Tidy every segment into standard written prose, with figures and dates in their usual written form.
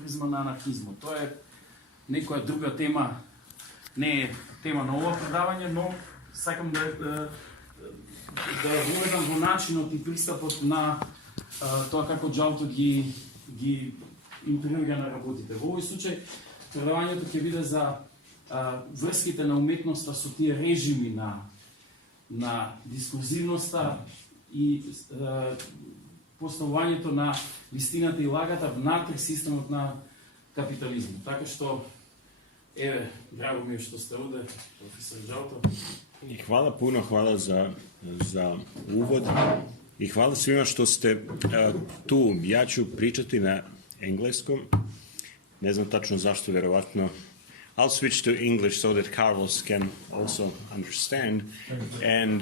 prizma na anarhizmu. To je nekoja druga tema, ne tema na ovo predavanje, no sakam da je povezan v načinu ti pristopot na to, kako Alto gi integriranja na работите. В овој случај, предавањето ќе биде за врските на уметноста со тие режими на дискурзивноста и поставувањето на вистината и лагата внатре системот на капитализмот. Така што, еве, драго ми е што сте овде, професор Алто. I hvala puno, hvala za uvod i hvala svima što ste tu. Ja ću pričati na engleskom, ne znam tačno zašto, verovatno. I'll switch to English so that Carlos can also understand. And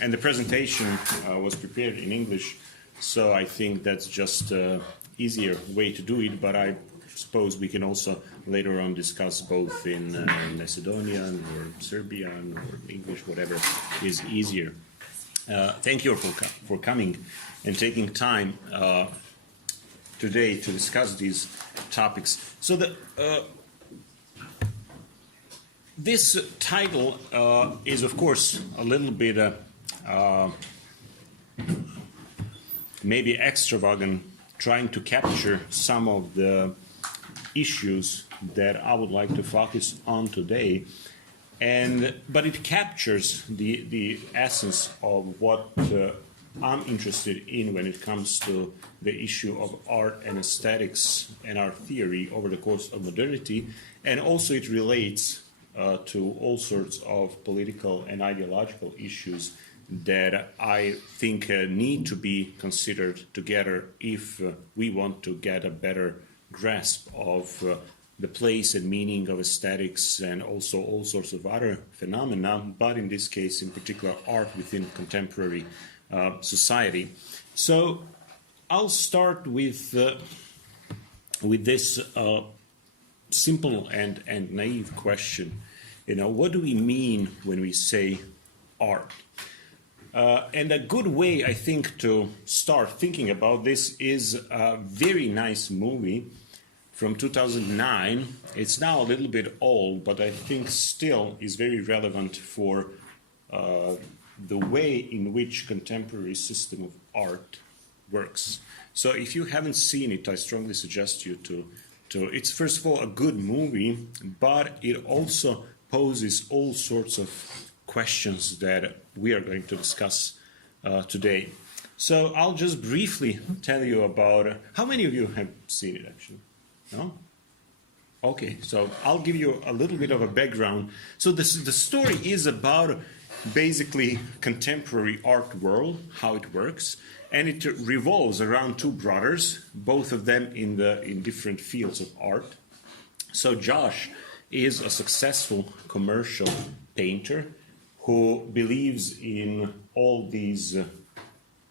the presentation was prepared in English, so I think that's just an easier way to do it, but I suppose we can also later on discuss both in Macedonian or Serbian or English, whatever is easier. Thank you for coming and taking time today to discuss these topics. So this title is, of course, a little bit maybe extravagant, trying to capture some of the issues that I would like to focus on today, but it captures the essence of what I'm interested in when it comes to the issue of art and aesthetics and art theory over the course of modernity, and also it relates to all sorts of political and ideological issues that I think need to be considered together if we want to get a better grasp of the place and meaning of aesthetics and also all sorts of other phenomena, but in this case, in particular, art within contemporary society. So I'll start with this simple and naive question. What do we mean when we say art? And a good way, I think, to start thinking about this is a very nice movie from 2009. It's now a little bit old, but I think still is very relevant for the way in which contemporary system of art works. So if you haven't seen it, I strongly suggest you to it's first of all a good movie, but it also poses all sorts of questions that we are going to discuss today. So I'll just briefly tell you about how many of you have seen it actually? No? Okay, so I'll give you a little bit of a background. So the story is about basically contemporary art world, how it works, and it revolves around two brothers, both of them in different fields of art. So Josh is a successful commercial painter who believes in all these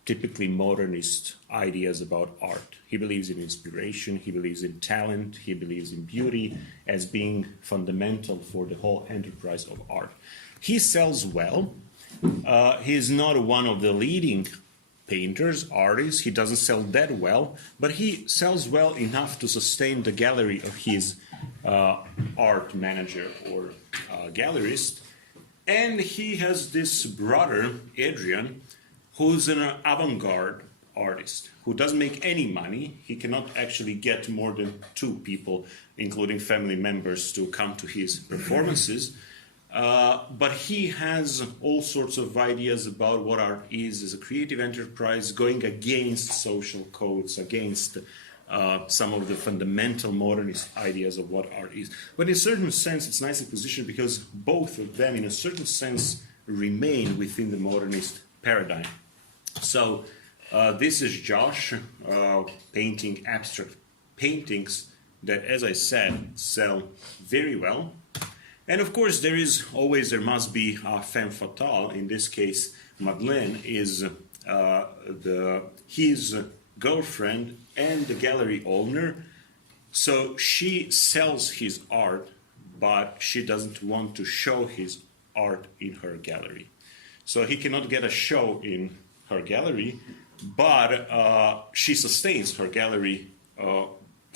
typically modernist ideas about art. He believes in inspiration, he believes in talent, he believes in beauty as being fundamental for the whole enterprise of art. He sells well. He is not one of the leading painters, artists. He doesn't sell that well, but he sells well enough to sustain the gallery of his art manager or gallerist. And he has this brother, Adrian, who's an avant-garde artist who doesn't make any money. He cannot actually get more than 2 people, including family members, to come to his performances. But he has all sorts of ideas about what art is as a creative enterprise, going against social codes, against some of the fundamental modernist ideas of what art is. But in a certain sense, it's nicely positioned because both of them, in a certain sense, remain within the modernist paradigm. So this is Josh painting abstract paintings that, as I said, sell very well. And of course, there must be a femme fatale. In this case, Madeleine is his girlfriend and the gallery owner. So she sells his art, but she doesn't want to show his art in her gallery. So he cannot get a show in her gallery, but she sustains her gallery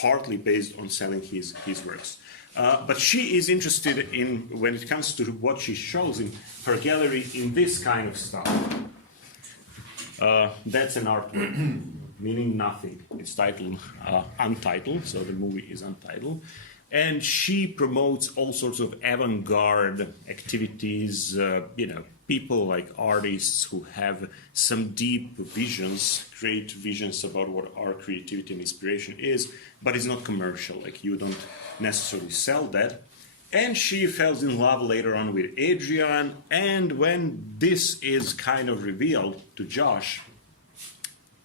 partly based on selling his works. But she is interested in, when it comes to what she shows in her gallery, in this kind of stuff. That's an artwork, meaning nothing. It's titled Untitled, so the movie is untitled. And she promotes all sorts of avant-garde activities, people like artists who have some deep visions, great visions about what art, creativity, and inspiration is, but it's not commercial, like you don't necessarily sell that. And she falls in love later on with Adrian, and when this is kind of revealed to Josh,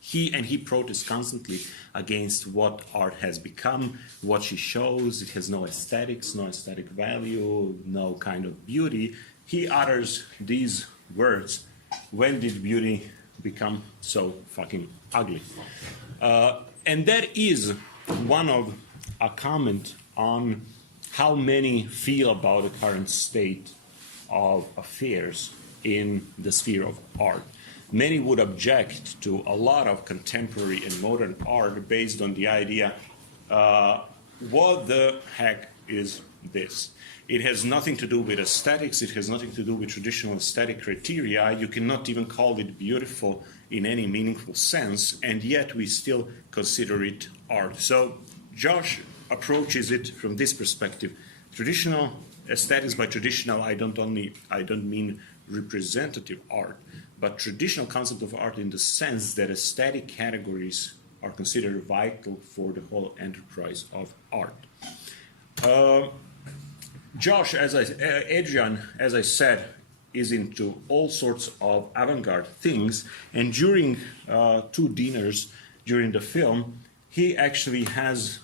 he protests constantly against what art has become, what she shows. It has no aesthetics, no aesthetic value, no kind of beauty. He utters these words: when did beauty become so fucking ugly? And that is one of a comment on how many feel about the current state of affairs in the sphere of art. Many would object to a lot of contemporary and modern art based on the idea, what the heck is this? It has nothing to do with aesthetics, it has nothing to do with traditional aesthetic criteria, you cannot even call it beautiful in any meaningful sense, and yet we still consider it art. So Josh approaches it from this perspective. Traditional aesthetics, by traditional I don't mean representative art, but traditional concept of art in the sense that aesthetic categories are considered vital for the whole enterprise of art. Adrian, as I said, is into all sorts of avant-garde things, and during 2 dinners during the film, he actually has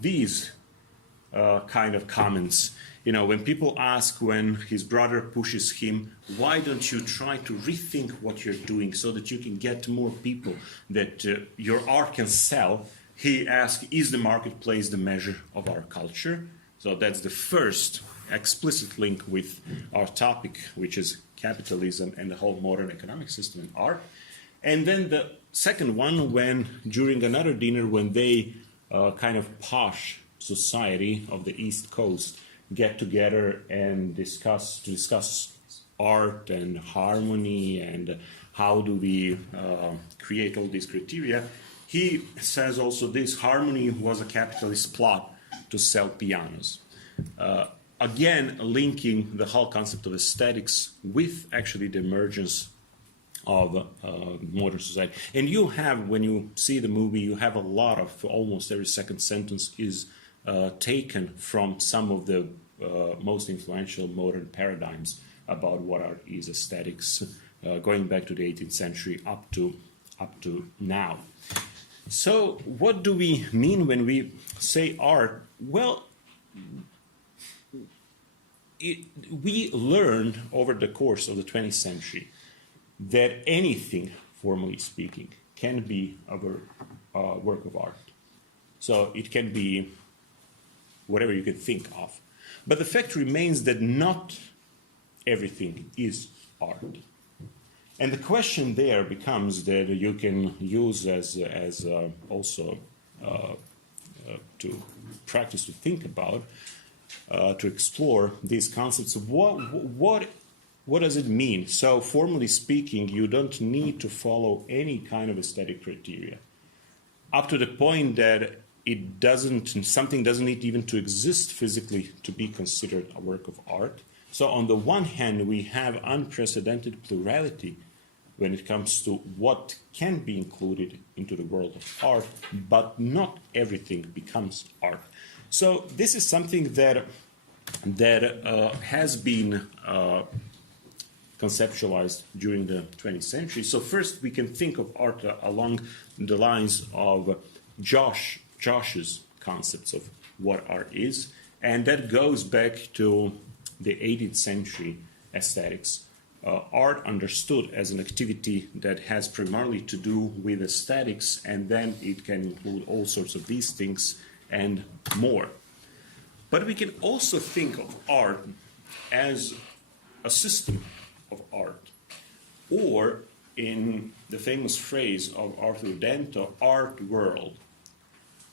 these kind of comments. When people ask, when his brother pushes him, why don't you try to rethink what you're doing so that you can get more people, that your art can sell, he asks, is the marketplace the measure of our culture? So that's the first explicit link with our topic, which is capitalism and the whole modern economic system in art. And then the second one, when during another dinner, when they kind of posh society of the East Coast get together and discuss art and harmony and how do we create all these criteria, he says also this: harmony was a capitalist plot to sell pianos. Again, linking the whole concept of aesthetics with actually the emergence of modern society. And you have, when you see the movie, you have a lot of, almost every second sentence is taken from some of the most influential modern paradigms about what art is, aesthetics, going back to the 18th century up to now. So what do we mean when we say art? Well, we learned over the course of the 20th century that anything, formally speaking, can be a work of art. So it can be whatever you can think of. But the fact remains that not everything is art. And the question there becomes that you can use as also to practice, to think about, to explore these concepts of what does it mean? So formally speaking, you don't need to follow any kind of aesthetic criteria, up to the point that something doesn't need even to exist physically to be considered a work of art. So on the one hand, we have unprecedented plurality when it comes to what can be included into the world of art, but not everything becomes art. So this is something that has been conceptualized during the 20th century. So first we can think of art along the lines of Josh's concepts of what art is, and that goes back to the 18th century aesthetics. Art understood as an activity that has primarily to do with aesthetics, and then it can include all sorts of these things and more. But we can also think of art as a system of art, or in the famous phrase of Arthur Dento, art world.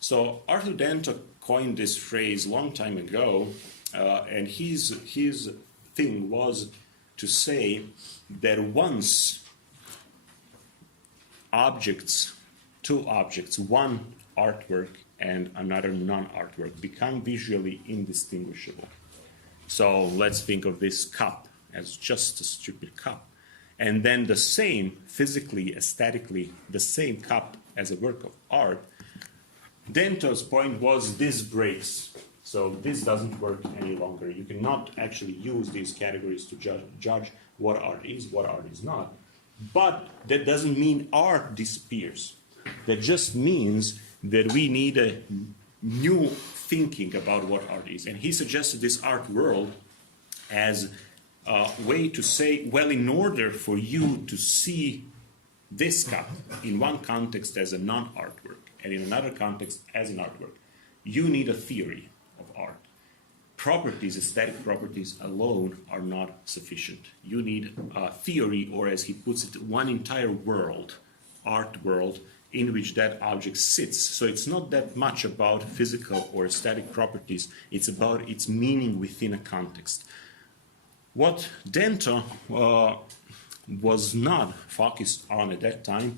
So Arthur Dento coined this phrase a long time ago, and his thing was to say that once two objects, one artwork and another non-artwork, become visually indistinguishable. So let's think of this cup as just a stupid cup. And then the same, physically, aesthetically, the same cup as a work of art. Dento's point was this breaks. So this doesn't work any longer. You cannot actually use these categories to judge what art is, what art is not. But that doesn't mean art disappears. That just means that we need a new thinking about what art is. And he suggested this art world as a way to say, well, in order for you to see this cup in one context as a non-artwork and in another context as an artwork, you need a theory of art. Properties, aesthetic properties alone are not sufficient. You need a theory, or as he puts it, one entire world, art world, in which that object sits. So it's not that much about physical or aesthetic properties, it's about its meaning within a context. What Dento was not focused on at that time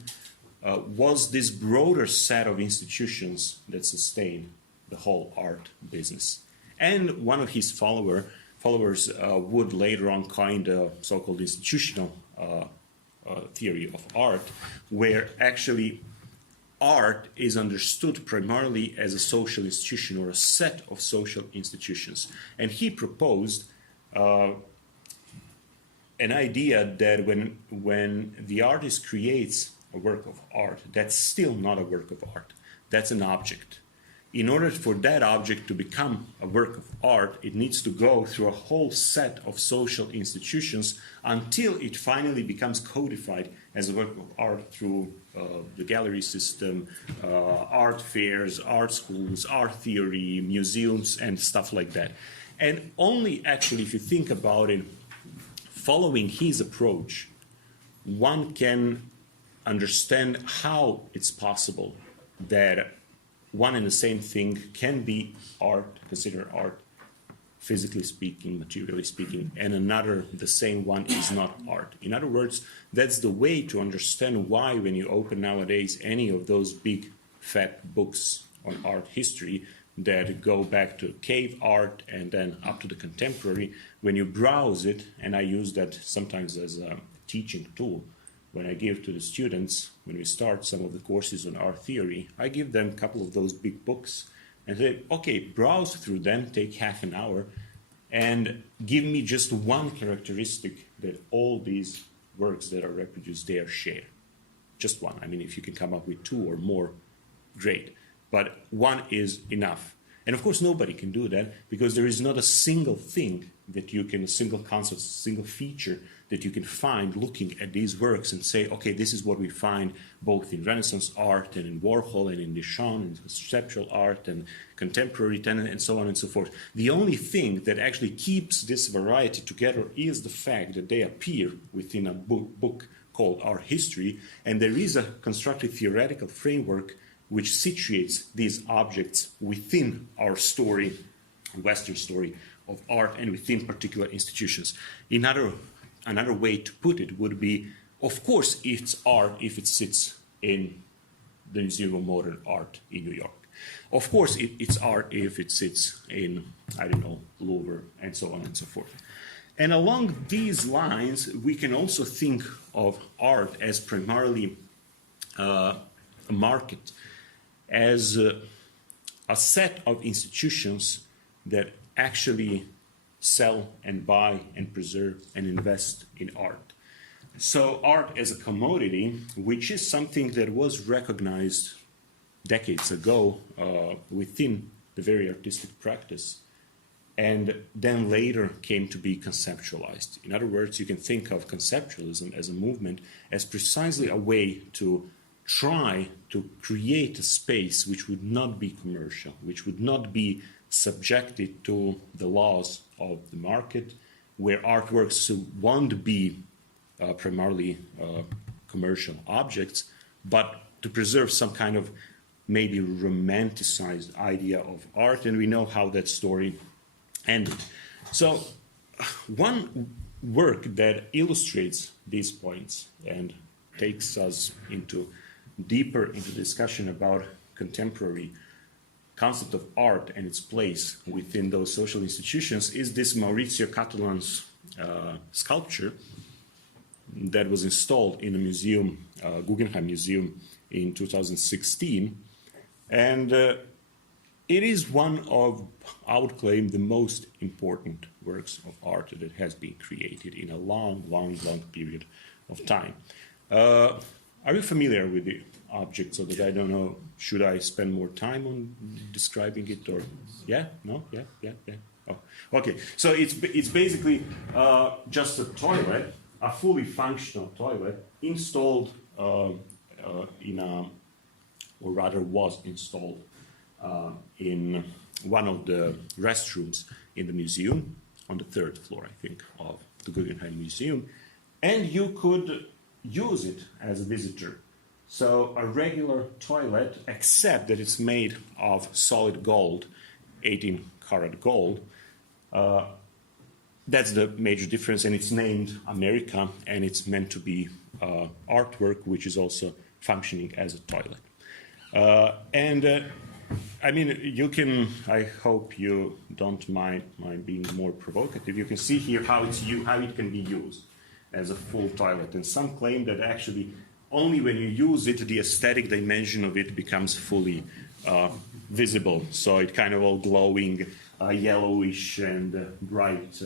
was this broader set of institutions that sustain the whole art business. And one of his followers would later on coin the so-called institutional theory of art, where actually art is understood primarily as a social institution or a set of social institutions. And he proposed an idea that when the artist creates a work of art, that's still not a work of art. That's an object. In order for that object to become a work of art, it needs to go through a whole set of social institutions until it finally becomes codified as a work of art through the gallery system, art fairs, art schools, art theory, museums, and stuff like that. And only actually, if you think about it, following his approach, one can understand how it's possible that one and the same thing can be art, considered art, physically speaking, materially speaking, and another, the same one, is not art. In other words, that's the way to understand why when you open nowadays any of those big fat books on art history that go back to cave art and then up to the contemporary, when you browse it, and I use that sometimes as a teaching tool, when I give to the students, when we start some of the courses on art theory, I give them a couple of those big books and say, okay, browse through them, take half an hour, and give me just one characteristic that all these works that are reproduced there share. Just one. I mean, if you can come up with two or more, great. But one is enough. And of course, nobody can do that because there is not a single thing that you can, a single concept, a single feature that you can find looking at these works and say, okay, this is what we find both in Renaissance art and in Warhol and in Duchamp and conceptual art and contemporary tenant and so on and so forth. The only thing that actually keeps this variety together is the fact that they appear within a book called Art History, and there is a constructed theoretical framework which situates these objects within our story, Western story of art, and within particular institutions. Another way to put it would be, of course, it's art if it sits in the Museum of Modern Art in New York. Of course, it's art if it sits in, I don't know, Louvre, and so on and so forth. And along these lines, we can also think of art as primarily a market, as a set of institutions that actually sell and buy and preserve and invest in art. So art as a commodity, which is something that was recognized decades ago within the very artistic practice, and then later came to be conceptualized. In other words, you can think of conceptualism as a movement as precisely a way to try to create a space which would not be commercial, which would not be subjected to the laws of the market, where artworks won't be primarily commercial objects, but to preserve some kind of maybe romanticized idea of art, and we know how that story ended. So one work that illustrates these points and takes us deeper into discussion about contemporary concept of art and its place within those social institutions is this Maurizio Catalan's sculpture that was installed in a museum, Guggenheim Museum, in 2016. And it is one of, I would claim, the most important works of art that has been created in a long period of time. Are you familiar with the object, so that I don't know, should I spend more time on describing it, or yeah, no, yeah. Oh, okay, so it's basically just a toilet, a fully functional toilet installed in a, or rather was installed in one of the restrooms in the museum on the 3rd floor, I think, of the Guggenheim Museum, and you could use it as a visitor. So a regular toilet, except that it's made of solid gold, 18-karat gold. That's the major difference, and it's named America, and it's meant to be artwork, which is also functioning as a toilet. I mean, you can, I hope you don't mind being more provocative. You can see here how it can be used as a full toilet. And some claim that actually only when you use it, the aesthetic dimension of it becomes fully visible. So it kind of all glowing, yellowish and bright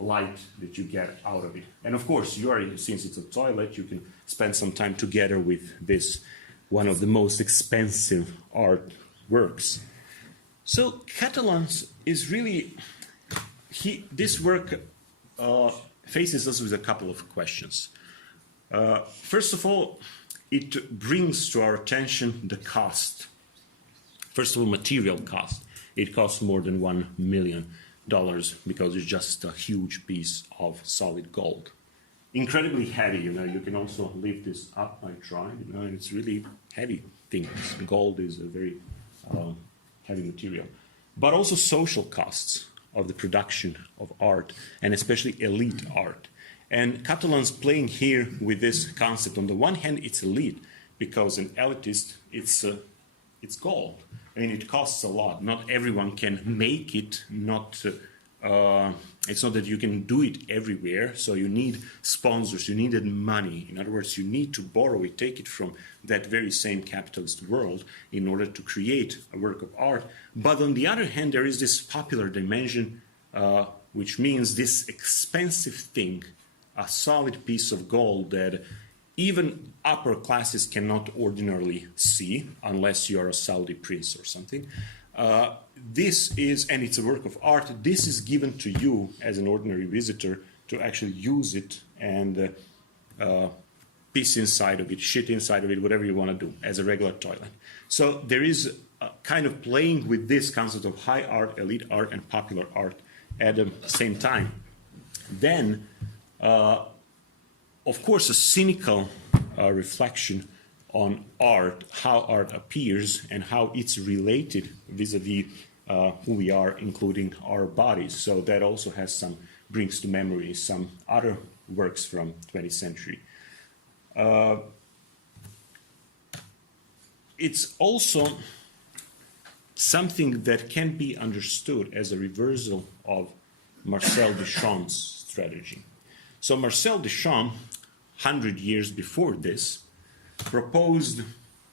light that you get out of it. And of course, since it's a toilet, you can spend some time together with this, one of the most expensive art works. So Catalan's is really, this work faces us with a couple of questions. First of all, it brings to our attention the cost. First of all, material cost. It costs more than $1 million because it's just a huge piece of solid gold. Incredibly heavy, you know, you can also lift this up, I tried, you know, and it's really heavy things. Gold is a very heavy material. But also social costs of the production of art, and especially elite art. And Catalan's playing here with this concept. On the one hand, it's elite, because an elitist, it's gold. I mean, it costs a lot. Not everyone can make it. It's not that you can do it everywhere. So you need sponsors. You needed money. In other words, you need to borrow it, take it from that very same capitalist world in order to create a work of art. But on the other hand, there is this popular dimension, which means this expensive thing, a solid piece of gold that even upper classes cannot ordinarily see unless you are a Saudi prince or something. This is, and it's a work of art, this is given to you as an ordinary visitor to actually use it and piss inside of it, shit inside of it, whatever you want to do as a regular toilet. So there is a kind of playing with this concept of high art, elite art, and popular art at the same time. Then, of course, a cynical reflection on art, how art appears and how it's related vis-a-vis who we are, including our bodies. So that also brings to memory some other works from 20th century. It's also something that can be understood as a reversal of Marcel Duchamp's strategy. So Marcel Duchamp, 100 years before this, proposed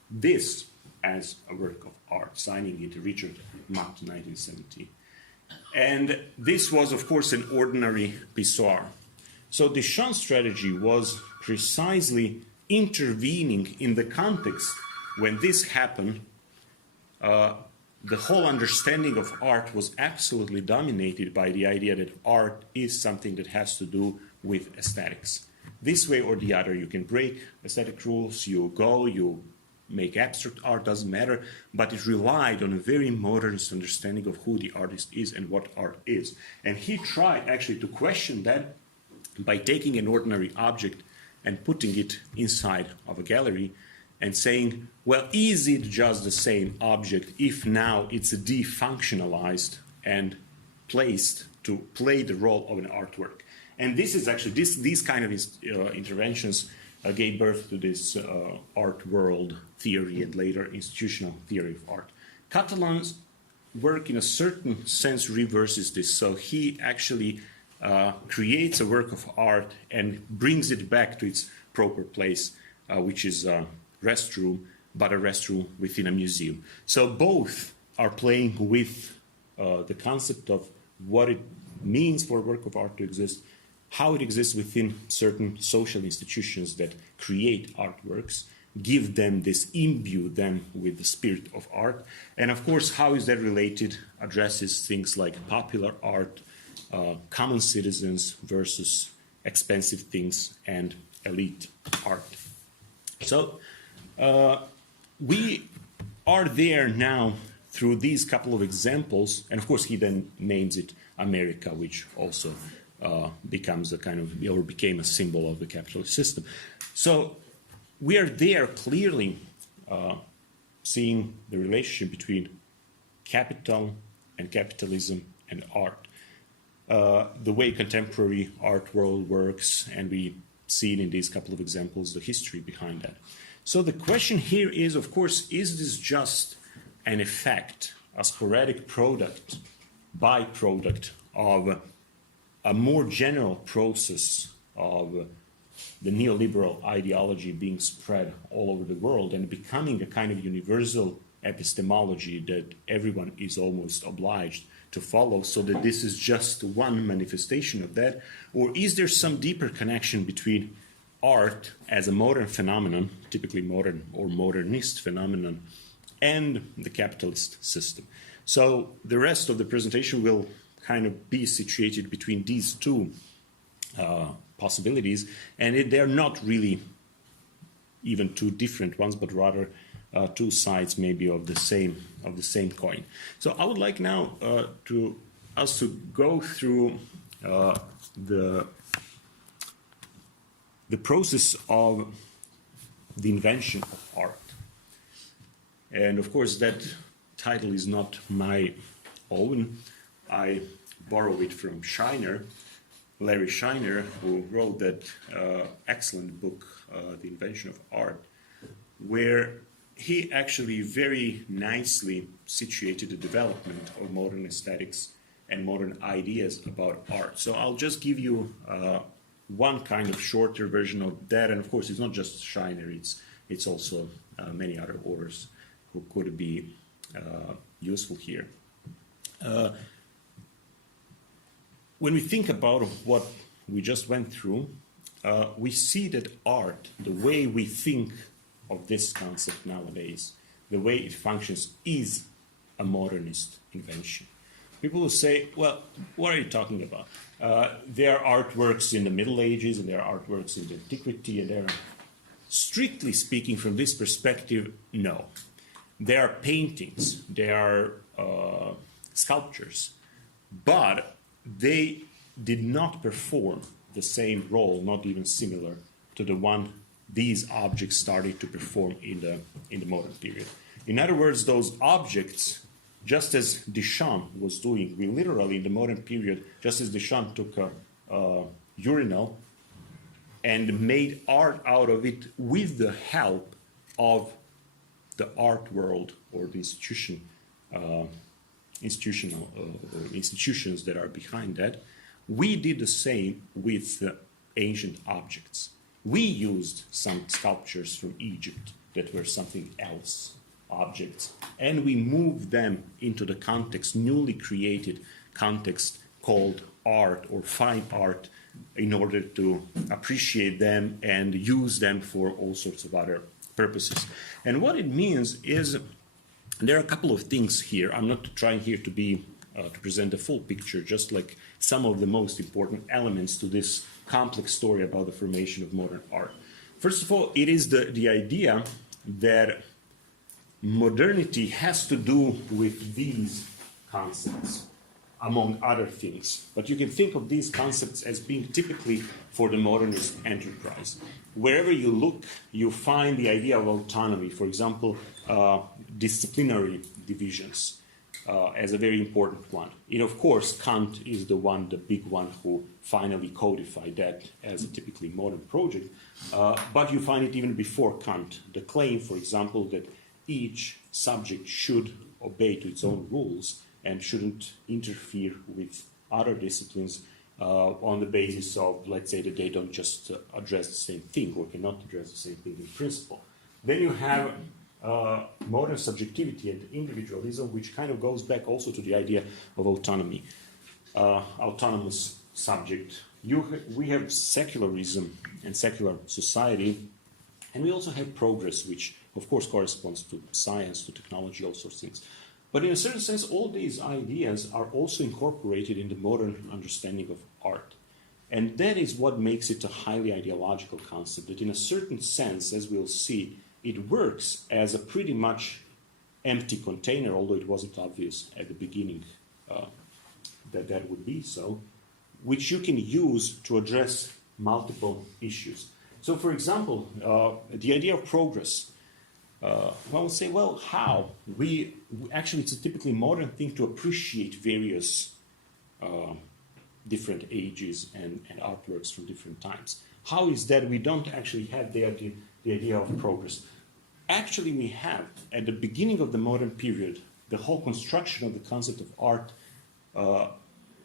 this as a work of art, signing it Richard Matt, 1970. And this was, of course, an ordinary pissoir. So Duchamp's strategy was precisely intervening in the context when this happened. The whole understanding of art was absolutely dominated by the idea that art is something that has to do with aesthetics. This way or the other, you can break aesthetic rules, you make abstract art, doesn't matter, but it relied on a very modernist understanding of who the artist is and what art is. And he tried actually to question that by taking an ordinary object and putting it inside of a gallery and saying, well, is it just the same object if now it's defunctionalized and placed to play the role of an artwork? And this is actually, these kind of interventions gave birth to this art world theory and later institutional theory of art. Catalan's work in a certain sense reverses this. So he actually creates a work of art and brings it back to its proper place, which is a restroom, but a restroom within a museum. So both are playing with the concept of what it means for a work of art to exist, how it exists within certain social institutions that create artworks, give them this, imbue them with the spirit of art, and of course, how is that related, addresses things like popular art, common citizens versus expensive things, and elite art. So we are there now through these couple of examples, and of course he then names it America, which also becomes a kind of, or became a symbol of the capitalist system. So we are there clearly seeing the relationship between capital and capitalism and art. The way contemporary art world works, and we see it in these couple of examples, the history behind that. So the question here is, of course, is this just an effect, a sporadic product, byproduct of a more general process of the neoliberal ideology being spread all over the world and becoming a kind of universal epistemology that everyone is almost obliged to follow, so that this is just one manifestation of that? Or is there some deeper connection between art as a modern phenomenon, typically modern or modernist phenomenon, and the capitalist system? So the rest of the presentation will kind of be situated between these two possibilities, and they're not really even two different ones, but rather two sides maybe of the same coin. So I would like now to go through the process of the invention of art. And of course that title is not my own. I borrow it from Shiner, Larry Shiner, who wrote that excellent book, The Invention of Art, where he actually very nicely situated the development of modern aesthetics and modern ideas about art. So I'll just give you one kind of shorter version of that, and of course it's not just Shiner, it's also many other authors who could be useful here. When we think about what we just went through, we see that art, the way we think of this concept nowadays, the way it functions, is a modernist invention. People will say, well, what are you talking about? There are artworks in the Middle Ages, and there are artworks in the Antiquity, and there are, strictly speaking from this perspective, no. There are paintings, there are sculptures, but they did not perform the same role, not even similar to the one these objects started to perform in the modern period. In other words, those objects, just as Duchamp was doing, we literally in the modern period, just as Duchamp took a urinal and made art out of it with the help of the art world or the institutions that are behind that, we did the same with ancient objects. We used some sculptures from Egypt that were something else, objects, and we moved them into the context, newly created context called art or fine art, in order to appreciate them and use them for all sorts of other purposes. And what it means is, there are a couple of things here. I'm not trying here to present the full picture, just like some of the most important elements to this complex story about the formation of modern art. First of all, it is the idea that modernity has to do with these concepts. among other things. But you can think of these concepts as being typically for the modernist enterprise. Wherever you look, you find the idea of autonomy, for example, disciplinary divisions as a very important one. And of course, Kant is the big one who finally codified that as a typically modern project. But you find it even before Kant. The claim, for example, that each subject should obey to its own rules and shouldn't interfere with other disciplines on the basis of, let's say, that they don't just address the same thing or cannot address the same thing in principle. Then you have modern subjectivity and individualism, which kind of goes back also to the idea of autonomy, autonomous subject. We have secularism and secular society, and we also have progress, which of course corresponds to science, to technology, all sorts of things. But in a certain sense, all these ideas are also incorporated in the modern understanding of art. And that is what makes it a highly ideological concept, that in a certain sense, as we'll see, it works as a pretty much empty container, although it wasn't obvious at the beginning that would be so, which you can use to address multiple issues. So, for example, the idea of progress. One would say, well, how? Actually, it's a typically modern thing to appreciate various different ages and artworks from different times. How is that we don't actually have the idea of progress? Actually, we have, at the beginning of the modern period, the whole construction of the concept of art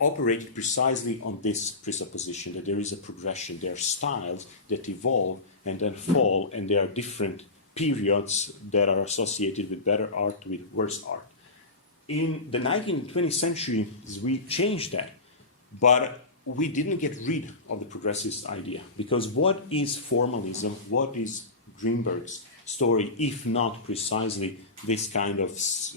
operated precisely on this presupposition, that there is a progression. There are styles that evolve and then fall, and there are different periods that are associated with better art, with worse art. In the 19th and 20th century, we changed that, but we didn't get rid of the progressist idea, because what is formalism, what is Greenberg's story, if not precisely this kind of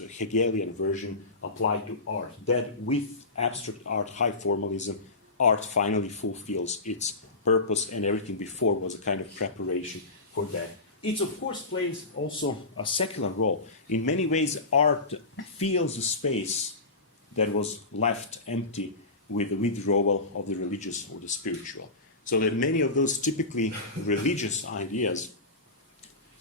Hegelian version applied to art, that with abstract art, high formalism, art finally fulfills its purpose, and everything before was a kind of preparation for that. It, of course, plays also a secular role. In many ways, art fills a space that was left empty with the withdrawal of the religious or the spiritual. So that many of those typically religious ideas,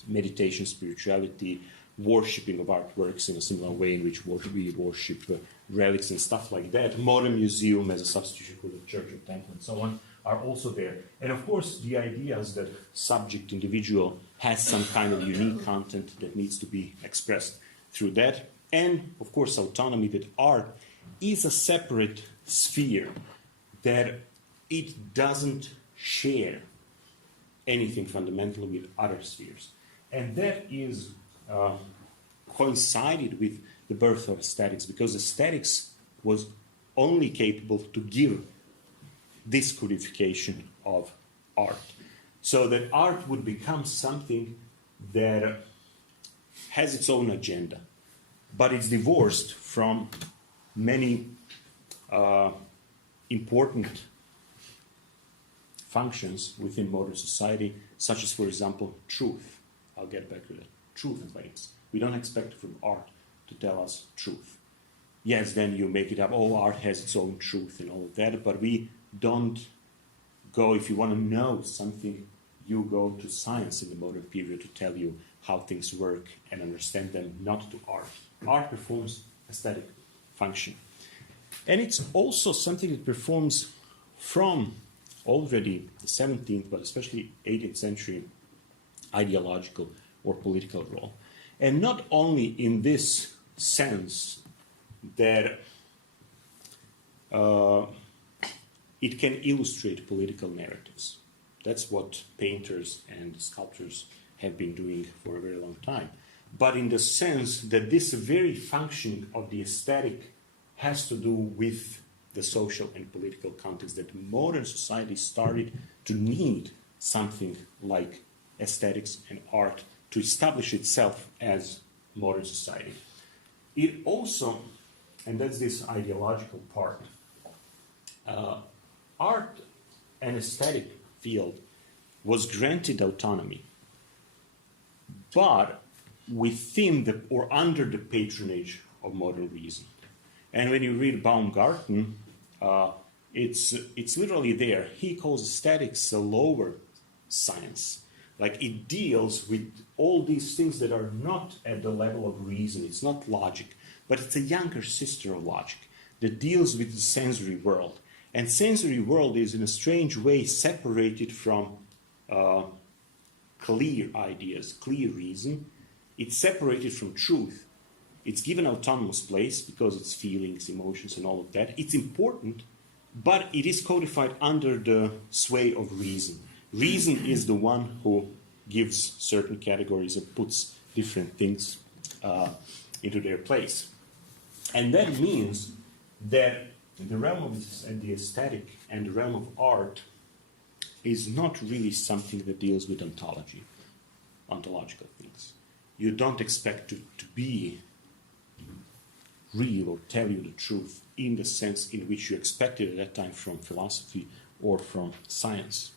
meditation, spirituality, worshipping of artworks in a similar way in which we worship relics and stuff like that, modern museum as a substitute for the church or temple and so on, are also there. And of course, the ideas that subject, individual, has some kind of unique content that needs to be expressed through that. And of course, autonomy, that art is a separate sphere, that it doesn't share anything fundamentally with other spheres. And that is coincided with the birth of aesthetics, because aesthetics was only capable to give this codification of art, so that art would become something that has its own agenda, but it's divorced from many important functions within modern society, such as, for example, truth. I'll get back to that. Truth claims. We don't expect from art to tell us truth. Yes, then you make it up, oh, art has its own truth and all of that, but we don't go, if you want to know something, you go to science in the modern period to tell you how things work and understand them, not to art. Art performs aesthetic function. And it's also something that performs from already the 17th, but especially 18th century ideological or political role. And not only in this sense that it can illustrate political narratives. That's what painters and sculptors have been doing for a very long time. But in the sense that this very function of the aesthetic has to do with the social and political context, that modern society started to need something like aesthetics and art to establish itself as modern society. It also, and that's this ideological part, art and aesthetic field was granted autonomy, but within the or under the patronage of modern reason. And when you read Baumgarten, it's literally there. He calls aesthetics a lower science. Like it deals with all these things that are not at the level of reason. It's not logic, but it's a younger sister of logic that deals with the sensory world. And sensory world is in a strange way separated from clear ideas, clear reason. It's separated from truth. It's given autonomous place because it's feelings, emotions, and all of that. It's important, but it is codified under the sway of reason. Reason is the one who gives certain categories and puts different things into their place. And that means that the realm of the aesthetic and the realm of art is not really something that deals with ontology, ontological things. You don't expect to be real or tell you the truth in the sense in which you expected at that time from philosophy or from science.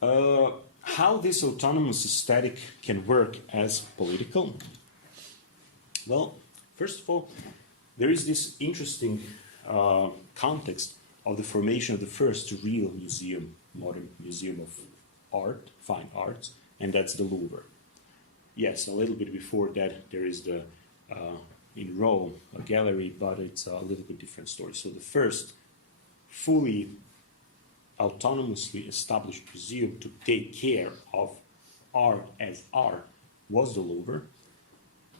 How this autonomous aesthetic can work as political? Well, first of all, there is this interesting context of the formation of the first real museum, modern museum of art, fine arts, and that's the Louvre. Yes, a little bit before that, there is the in Rome a gallery, but it's a little bit different story. So the first fully autonomously established museum to take care of art as art was the Louvre.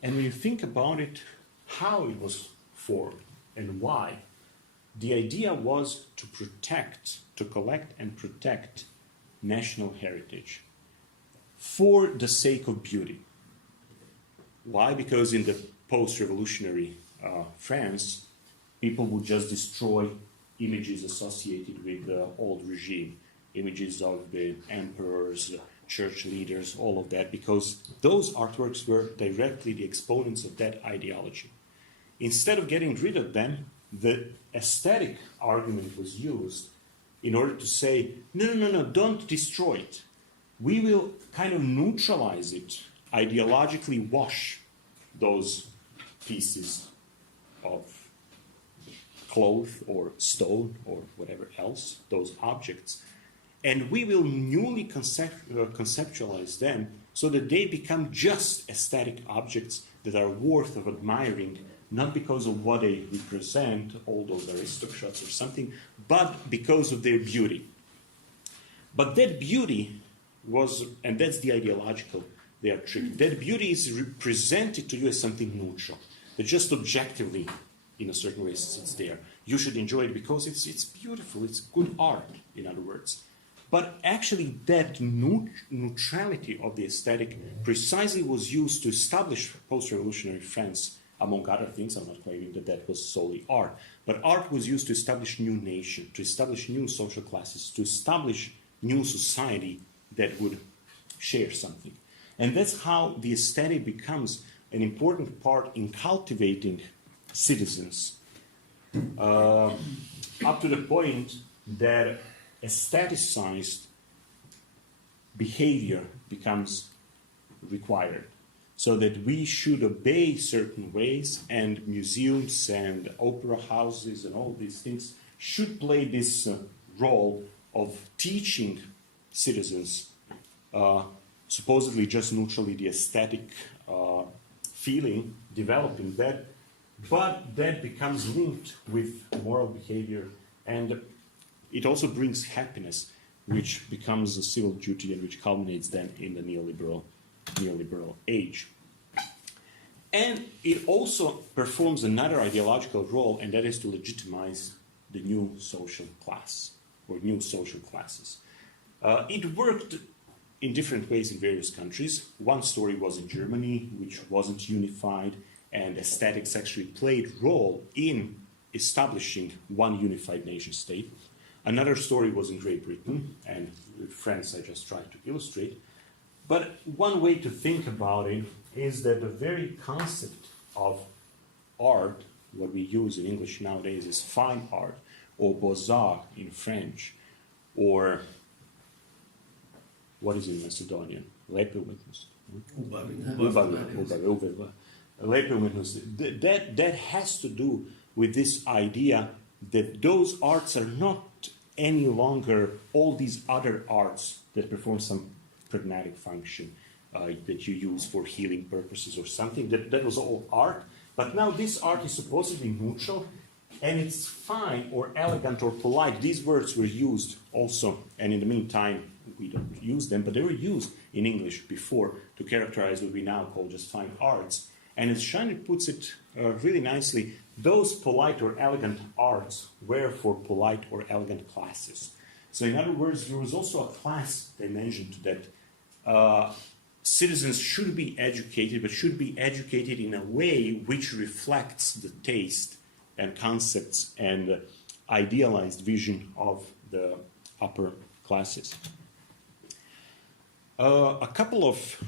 And when you think about it, how it was formed and why, the idea was to protect, to collect and protect national heritage for the sake of beauty. Why? Because in the post-revolutionary France, people would just destroy images associated with the old regime, images of the emperors, church leaders, all of that, because those artworks were directly the exponents of that ideology. Instead of getting rid of them, the aesthetic argument was used in order to say, no, don't destroy it. We will kind of neutralize it, ideologically wash those pieces of cloth or stone or whatever else, those objects, and we will newly conceptualize them so that they become just aesthetic objects that are worth of admiring, not because of what they represent, all those aristocrats or something, but because of their beauty. But that beauty was, and that's the ideological trick, that beauty is represented to you as something neutral, that just objectively, in a certain way, it's there. You should enjoy it because it's beautiful, it's good art, in other words. But actually that neutrality of the aesthetic precisely was used to establish post-revolutionary France, among other things. I'm not claiming that that was solely art, but art was used to establish new nation, to establish new social classes, to establish new society that would share something. And that's how the aesthetic becomes an important part in cultivating citizens, up to the point that aestheticized behavior becomes required, so that we should obey certain ways, and museums and opera houses and all these things should play this role of teaching citizens, supposedly just neutrally the aesthetic feeling, developing that, but that becomes linked with moral behavior, and it also brings happiness, which becomes a civil duty and which culminates then in the neoliberal age. And it also performs another ideological role, and that is to legitimize the new social class or new social classes. It worked in different ways in various countries. One story was in Germany, which wasn't unified, and aesthetics actually played a role in establishing one unified nation state. Another story was in Great Britain, and France I just tried to illustrate. But one way to think about it is that the very concept of art, what we use in English nowadays is fine art, or beaux-arts in French, or what is in Macedonian? that has to do with this idea that those arts are not any longer all these other arts that perform some pragmatic function that you use for healing purposes or something. That was all art. But now this art is supposedly neutral, and it's fine or elegant or polite. These words were used also, and in the meantime, we don't use them, but they were used in English before to characterize what we now call just fine arts. And as Shiner puts it really nicely, those polite or elegant arts were for polite or elegant classes. So in other words, there was also a class dimension to that. Citizens should be educated, but should be educated in a way which reflects the taste and concepts and idealized vision of the upper classes. A couple of,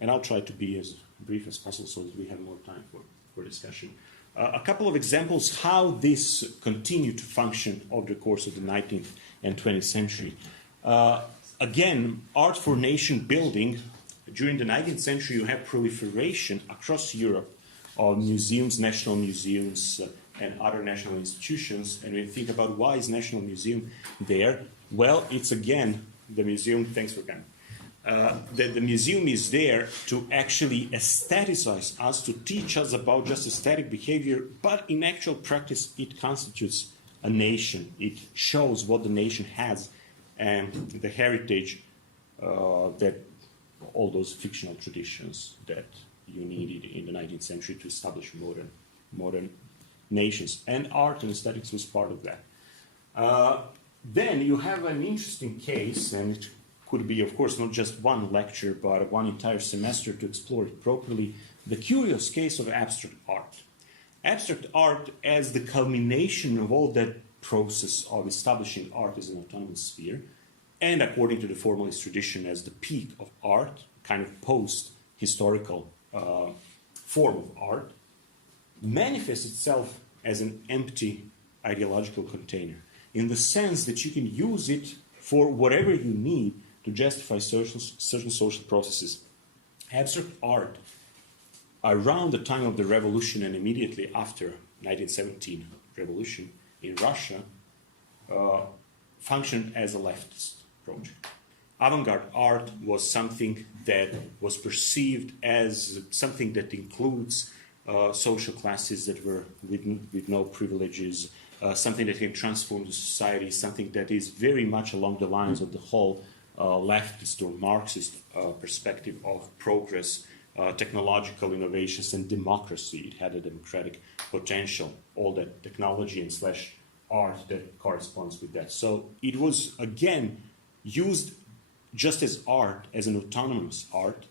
and I'll try to be as brief as possible so that we have more time for discussion. A couple of examples how this continued to function over the course of the 19th and 20th century. Again, art for nation building. During the 19th century, you have proliferation across Europe of museums, national museums, and other national institutions. And when you think about why is National Museum there, well, it's again the museum. Thanks for coming. The museum is there to actually aestheticize us, to teach us about just aesthetic behavior, but in actual practice, it constitutes a nation. It shows what the nation has and the heritage that all those fictional traditions that you needed in the 19th century to establish modern nations. And art and aesthetics was part of that. Then you have an interesting case, and it could be, of course, not just one lecture, but one entire semester to explore it properly, the curious case of abstract art. Abstract art as the culmination of all that process of establishing art as an autonomous sphere, and according to the formalist tradition as the peak of art, kind of post-historical form of art, manifests itself as an empty ideological container, in the sense that you can use it for whatever you need to justify certain social processes. Abstract art, around the time of the revolution and immediately after 1917 revolution in Russia, functioned as a leftist project. Avant-garde art was something that was perceived as something that includes social classes that were with no privileges, something that can transform the society, something that is very much along the lines of the whole leftist or Marxist perspective of progress, technological innovations, and democracy. It had a democratic potential, all that technology and slash art that corresponds with that. So it was, again, used just as art, as an autonomous art,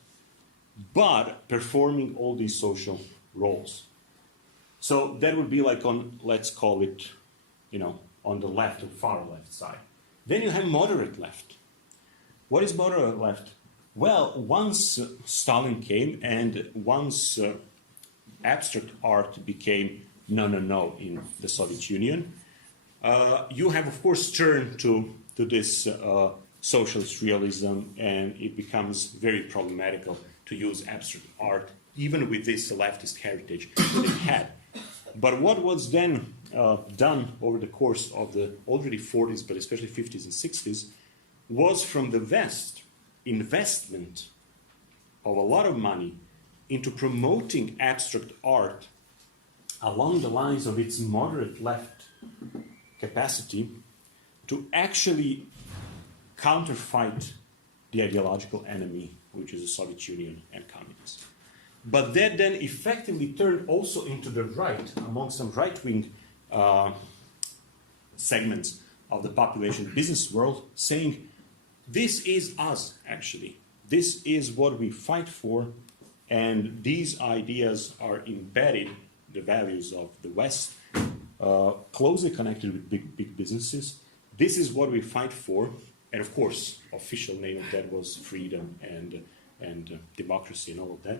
but performing all these social roles. So that would be like on, let's call it, on the left or far left side. Then you have moderate left. What is moderate left? Well, once Stalin came and once abstract art became no in the Soviet Union, you have, of course, turned to this socialist realism, and it becomes very problematical to use abstract art, even with this leftist heritage that it had. But what was then done over the course of the already 40s, but especially 50s and 60s, was from the West investment of a lot of money into promoting abstract art along the lines of its moderate left capacity to actually counterfight the ideological enemy, which is the Soviet Union and communism. But that then effectively turned also into the right, among some right-wing segments of the population business world, saying, this is us, actually. This is what we fight for, and these ideas are embedded, the values of the West, closely connected with big businesses. This is what we fight for, and of course, official name of that was freedom and democracy and all of that,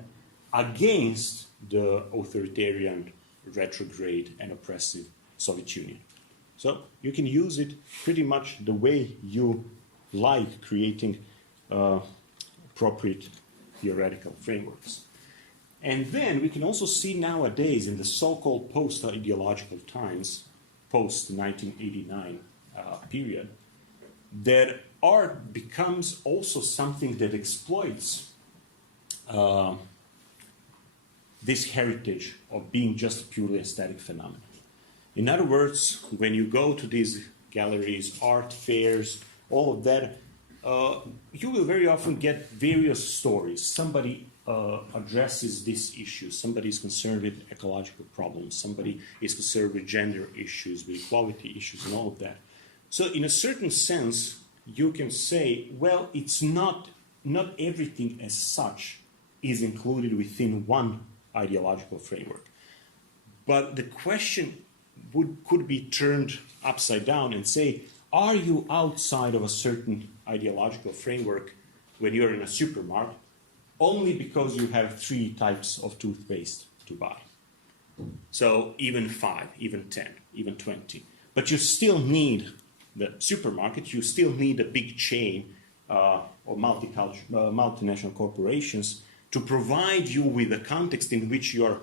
against the authoritarian, retrograde, and oppressive Soviet Union. So you can use it pretty much the way you like, creating appropriate theoretical frameworks. And then we can also see nowadays in the so-called post-ideological times, post-1989 period, that art becomes also something that exploits this heritage of being just a purely aesthetic phenomenon. In other words, when you go to these galleries, art fairs, all of that, you will very often get various stories. Somebody addresses this issue. Somebody is concerned with ecological problems. Somebody is concerned with gender issues, with equality issues, and all of that. So in a certain sense, you can say, well, it's not everything as such is included within one ideological framework. But the question could be turned upside down and say, are you outside of a certain ideological framework when you're in a supermarket only because you have 3 types of toothpaste to buy? So even 5, even 10, even 20. But you still need the supermarket, you still need a big chain or multinational corporations to provide you with a context in which you are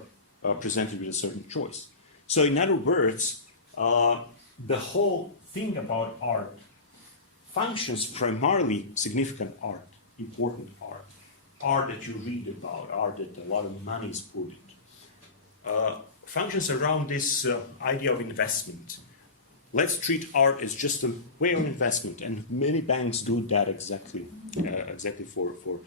presented with a certain choice. So in other words, the whole thing about art functions primarily significant art, important art, art that you read about, art that a lot of money is put into. Functions around this idea of investment. Let's treat art as just a way of investment, and many banks do that exactly for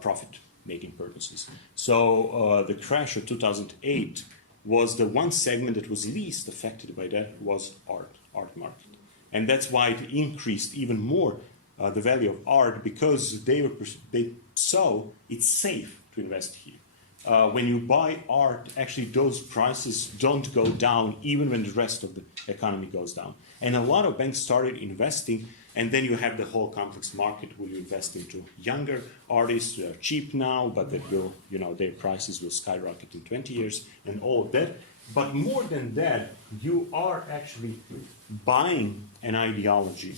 profit-making purposes. So the crash of 2008 was the one segment that was least affected by that was art market. And that's why it increased even more the value of art, because they saw it's safe to invest here. When you buy art, actually those prices don't go down even when the rest of the economy goes down. And a lot of banks started investing, and then you have the whole complex market where you invest into younger artists who are cheap now, but that will, their prices will skyrocket in 20 years and all of that. But more than that, you are actually buying an ideology.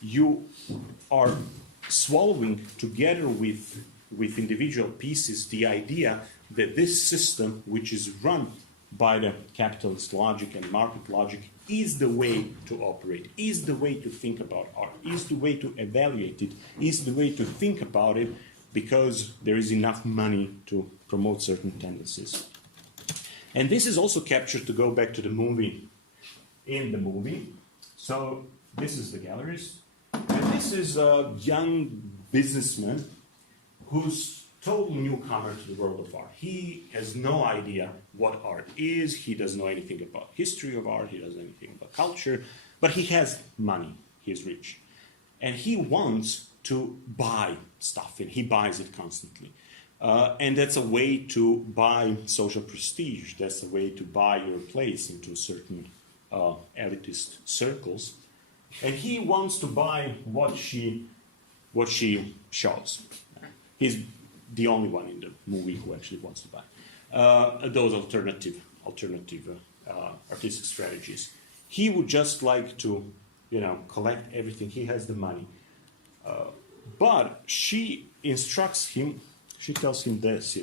You are swallowing together with individual pieces the idea that this system, which is run by the capitalist logic and market logic, is the way to operate, is the way to think about art, is the way to evaluate it, is the way to think about it, because there is enough money to promote certain tendencies. And this is also captured, to go back to the movie, in the movie. So this is the galleries, and this is a young businessman who's total newcomer to the world of art. He has no idea what art is. He doesn't know anything about history of art. He doesn't know anything about culture. But he has money. He is rich. And he wants to buy stuff, and he buys it constantly. And that's a way to buy social prestige. That's a way to buy your place into certain elitist circles. And he wants to buy what she shows. He's the only one in the movie who actually wants to buy those alternative artistic strategies. He would just like to, collect everything. He has the money, but she instructs him. She tells him this,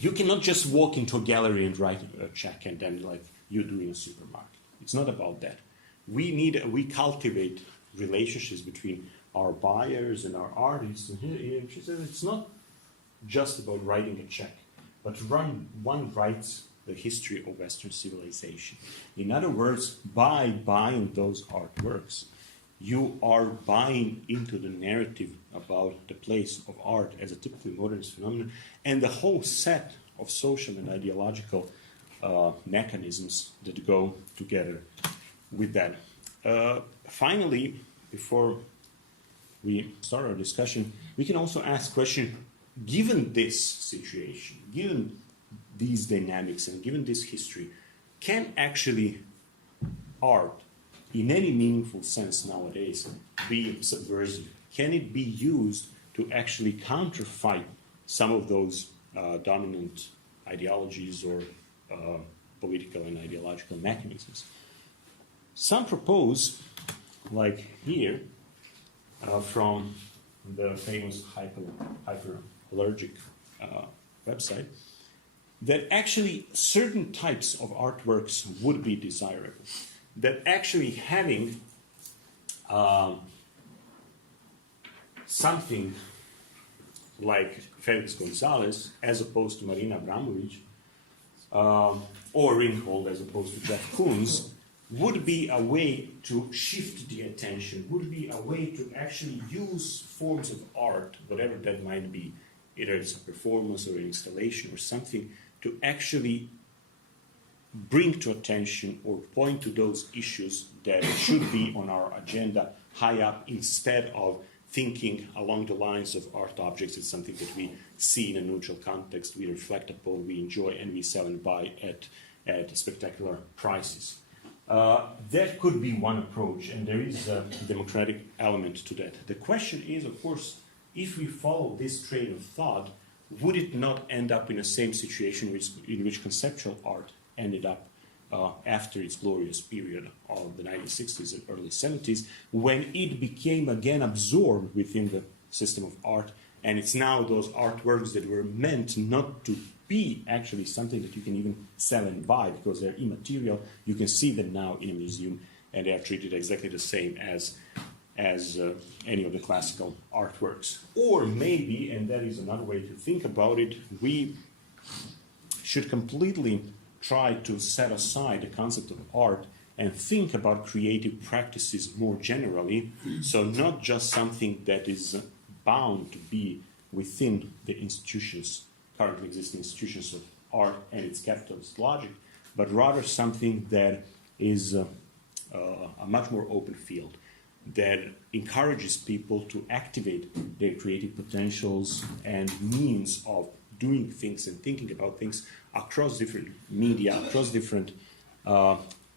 you cannot just walk into a gallery and write a check and then like you do in a supermarket. It's not about that. We cultivate relationships between our buyers and our artists. And she says it's not just about writing a check, but one writes the history of Western civilization. In other words, by buying those artworks, you are buying into the narrative about the place of art as a typically modernist phenomenon, and the whole set of social and ideological mechanisms that go together with that. Finally, before we start our discussion, we can also ask the question, given this situation, given these dynamics and given this history, can actually art, in any meaningful sense nowadays, be subversive? Can it be used to actually counterfight some of those dominant ideologies or political and ideological mechanisms? Some propose, like here, from the famous hyperallergic website, that actually certain types of artworks would be desirable. That actually having something like Felix Gonzalez as opposed to Marina Abramovic, or Ringhold as opposed to Jeff Koons, would be a way to shift the attention, would be a way to actually use forms of art, whatever that might be, either it's a performance or an installation or something, to actually bring to attention or point to those issues that should be on our agenda high up, instead of thinking along the lines of art objects. It's something that we see in a neutral context, we reflect upon, we enjoy, and we sell and buy at spectacular prices. That could be one approach, and there is a democratic element to that. The question is, of course, if we follow this train of thought, would it not end up in the same situation in which conceptual art ended up after its glorious period of the 1960s and early 70s, when it became again absorbed within the system of art, and it's now those artworks that were meant not to be actually something that you can even sell and buy because they're immaterial. You can see them now in a museum, and they are treated exactly the same as any of the classical artworks. Or maybe, and that is another way to think about it, we should completely try to set aside the concept of art and think about creative practices more generally, so not just something that is bound to be within the institutions, currently existing institutions of art and its capitalist logic, but rather something that is a much more open field, that encourages people to activate their creative potentials and means of doing things and thinking about things across different media, across different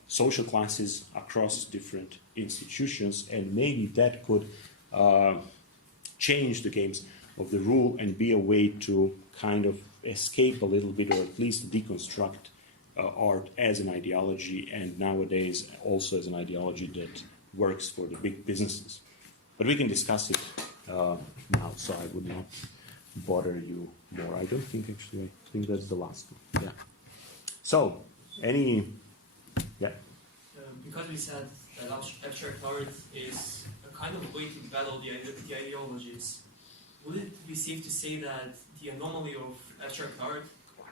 social classes, across different institutions, and maybe that could change the games of the rule and be a way to kind of escape a little bit, or at least deconstruct art as an ideology, and nowadays also as an ideology that works for the big businesses. But we can discuss it now, so I would not bother you more. I don't think, actually, I think that's the last one. Yeah. So, yeah? Because we said that abstract art is a kind of way to battle the ideologies, would it be safe to say that the anomaly of abstract art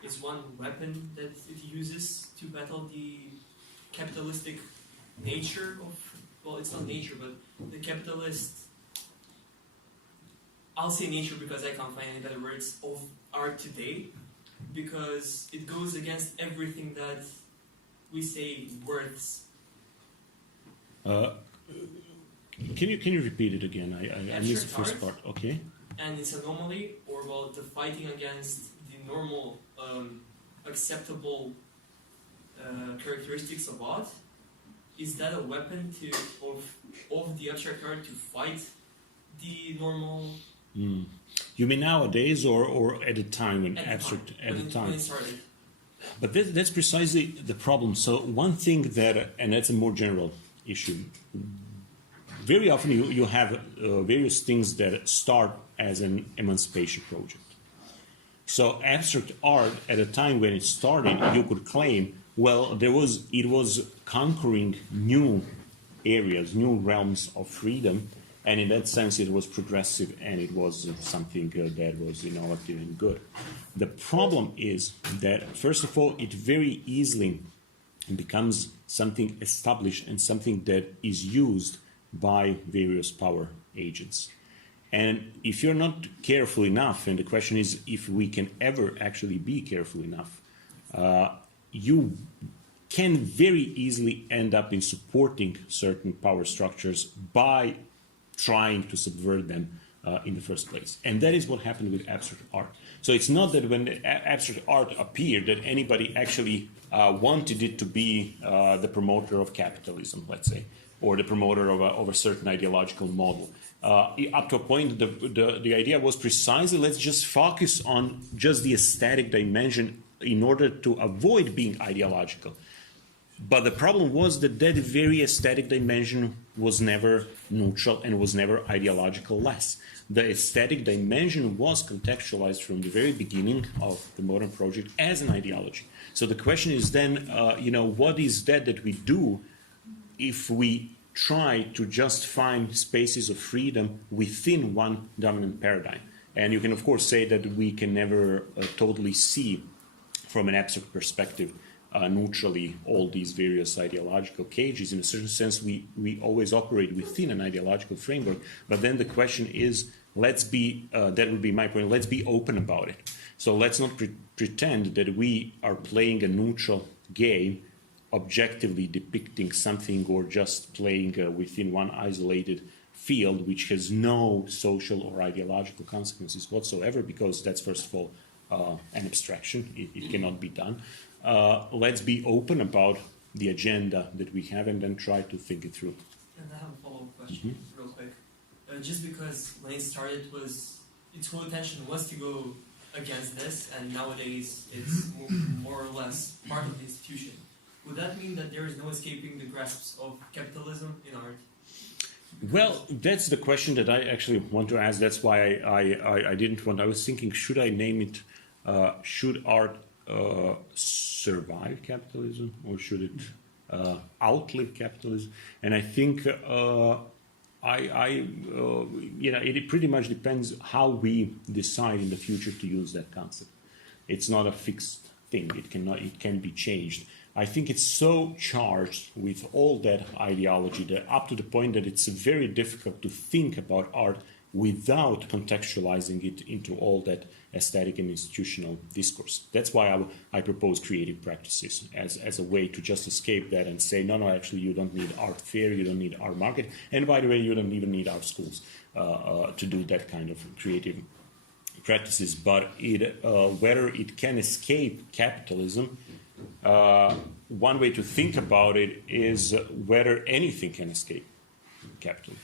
is one weapon that it uses to battle the capitalistic nature of, well, it's not nature, but the capitalist, I'll say nature because I can't find any better words, of art today, because it goes against everything that we say worths. Can you repeat it again? I missed the first part. Okay. And its anomaly, or well, the fighting against the normal, acceptable characteristics of art, is that a weapon of the abstract art to fight the normal? You mean nowadays, or at the time when abstract when it started? But that's precisely the problem. So one thing that, and that's a more general issue. Very often you have various things that start as an emancipation project. So abstract art, at a time when it started, you could claim, well, it was conquering new areas, new realms of freedom, and in that sense it was progressive and it was something that was innovative and good. The problem is that, first of all, it very easily becomes something established and something that is used by various power agents. And if you're not careful enough, and the question is if we can ever actually be careful enough, you can very easily end up in supporting certain power structures by trying to subvert them in the first place. And that is what happened with abstract art. So it's not that when abstract art appeared that anybody actually wanted it to be the promoter of capitalism, let's say, or the promoter of a certain ideological model. Up to a point, the idea was precisely, let's just focus on just the aesthetic dimension in order to avoid being ideological. But the problem was that that very aesthetic dimension was never neutral and was never ideological less. The aesthetic dimension was contextualized from the very beginning of the modern project as an ideology. So the question is then, what is that we do if we try to just find spaces of freedom within one dominant paradigm? And you can, of course, say that we can never totally see from an abstract perspective neutrally all these various ideological cages. In a certain sense, we always operate within an ideological framework. But then the question is, let's be, that would be my point, let's be open about it. So let's not pretend that we are playing a neutral game, objectively depicting something or just playing within one isolated field which has no social or ideological consequences whatsoever, because that's, first of all, an abstraction. It cannot be done. Let's be open about the agenda that we have and then try to think it through. And I have a follow-up question, real quick. Just because when it started, its whole intention was to go against this, and nowadays it's more or less part of the institution. Would that mean that there is no escaping the grasps of capitalism in art? Well, that's the question that I actually want to ask. That's why I didn't want. I was thinking, should I name it? Should art survive capitalism, or should it outlive capitalism? And I think it pretty much depends how we decide in the future to use that concept. It's not a fixed thing. It can be changed. I think it's so charged with all that ideology that up to the point that it's very difficult to think about art without contextualizing it into all that aesthetic and institutional discourse. That's why I propose creative practices as a way to just escape that and say, no, actually you don't need art fair, you don't need art market, and by the way, you don't even need art schools to do that kind of creative practices. But whether it can escape capitalism, one way to think about it is whether anything can escape capitalism.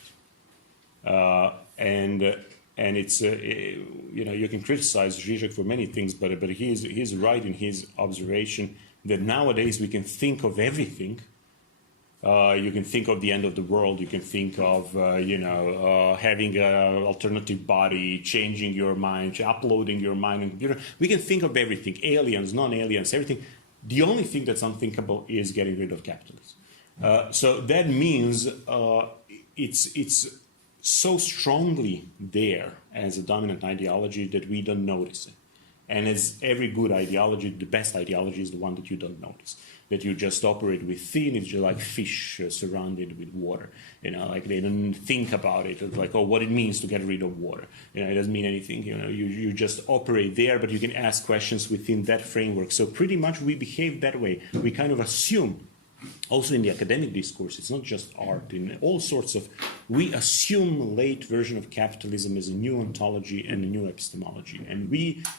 And it's you can criticize Zizek for many things, but he's right in his observation that nowadays we can think of everything. You can think of the end of the world. You can think of having an alternative body, changing your mind, uploading your mind on computer. We can think of everything: aliens, non-aliens, everything. The only thing that's unthinkable is getting rid of capitalism. So that means it's so strongly there as a dominant ideology that we don't notice it. And as every good ideology, the best ideology is the one that you don't notice, that you just operate within. It's just like fish surrounded with water. Like they don't think about it. It's like, what it means to get rid of water. It doesn't mean anything. You just operate there, but you can ask questions within that framework. So pretty much we behave that way. We kind of assume. Also in the academic discourse, it's not just art. In all sorts of, we assume late version of capitalism as a new ontology and a new epistemology. And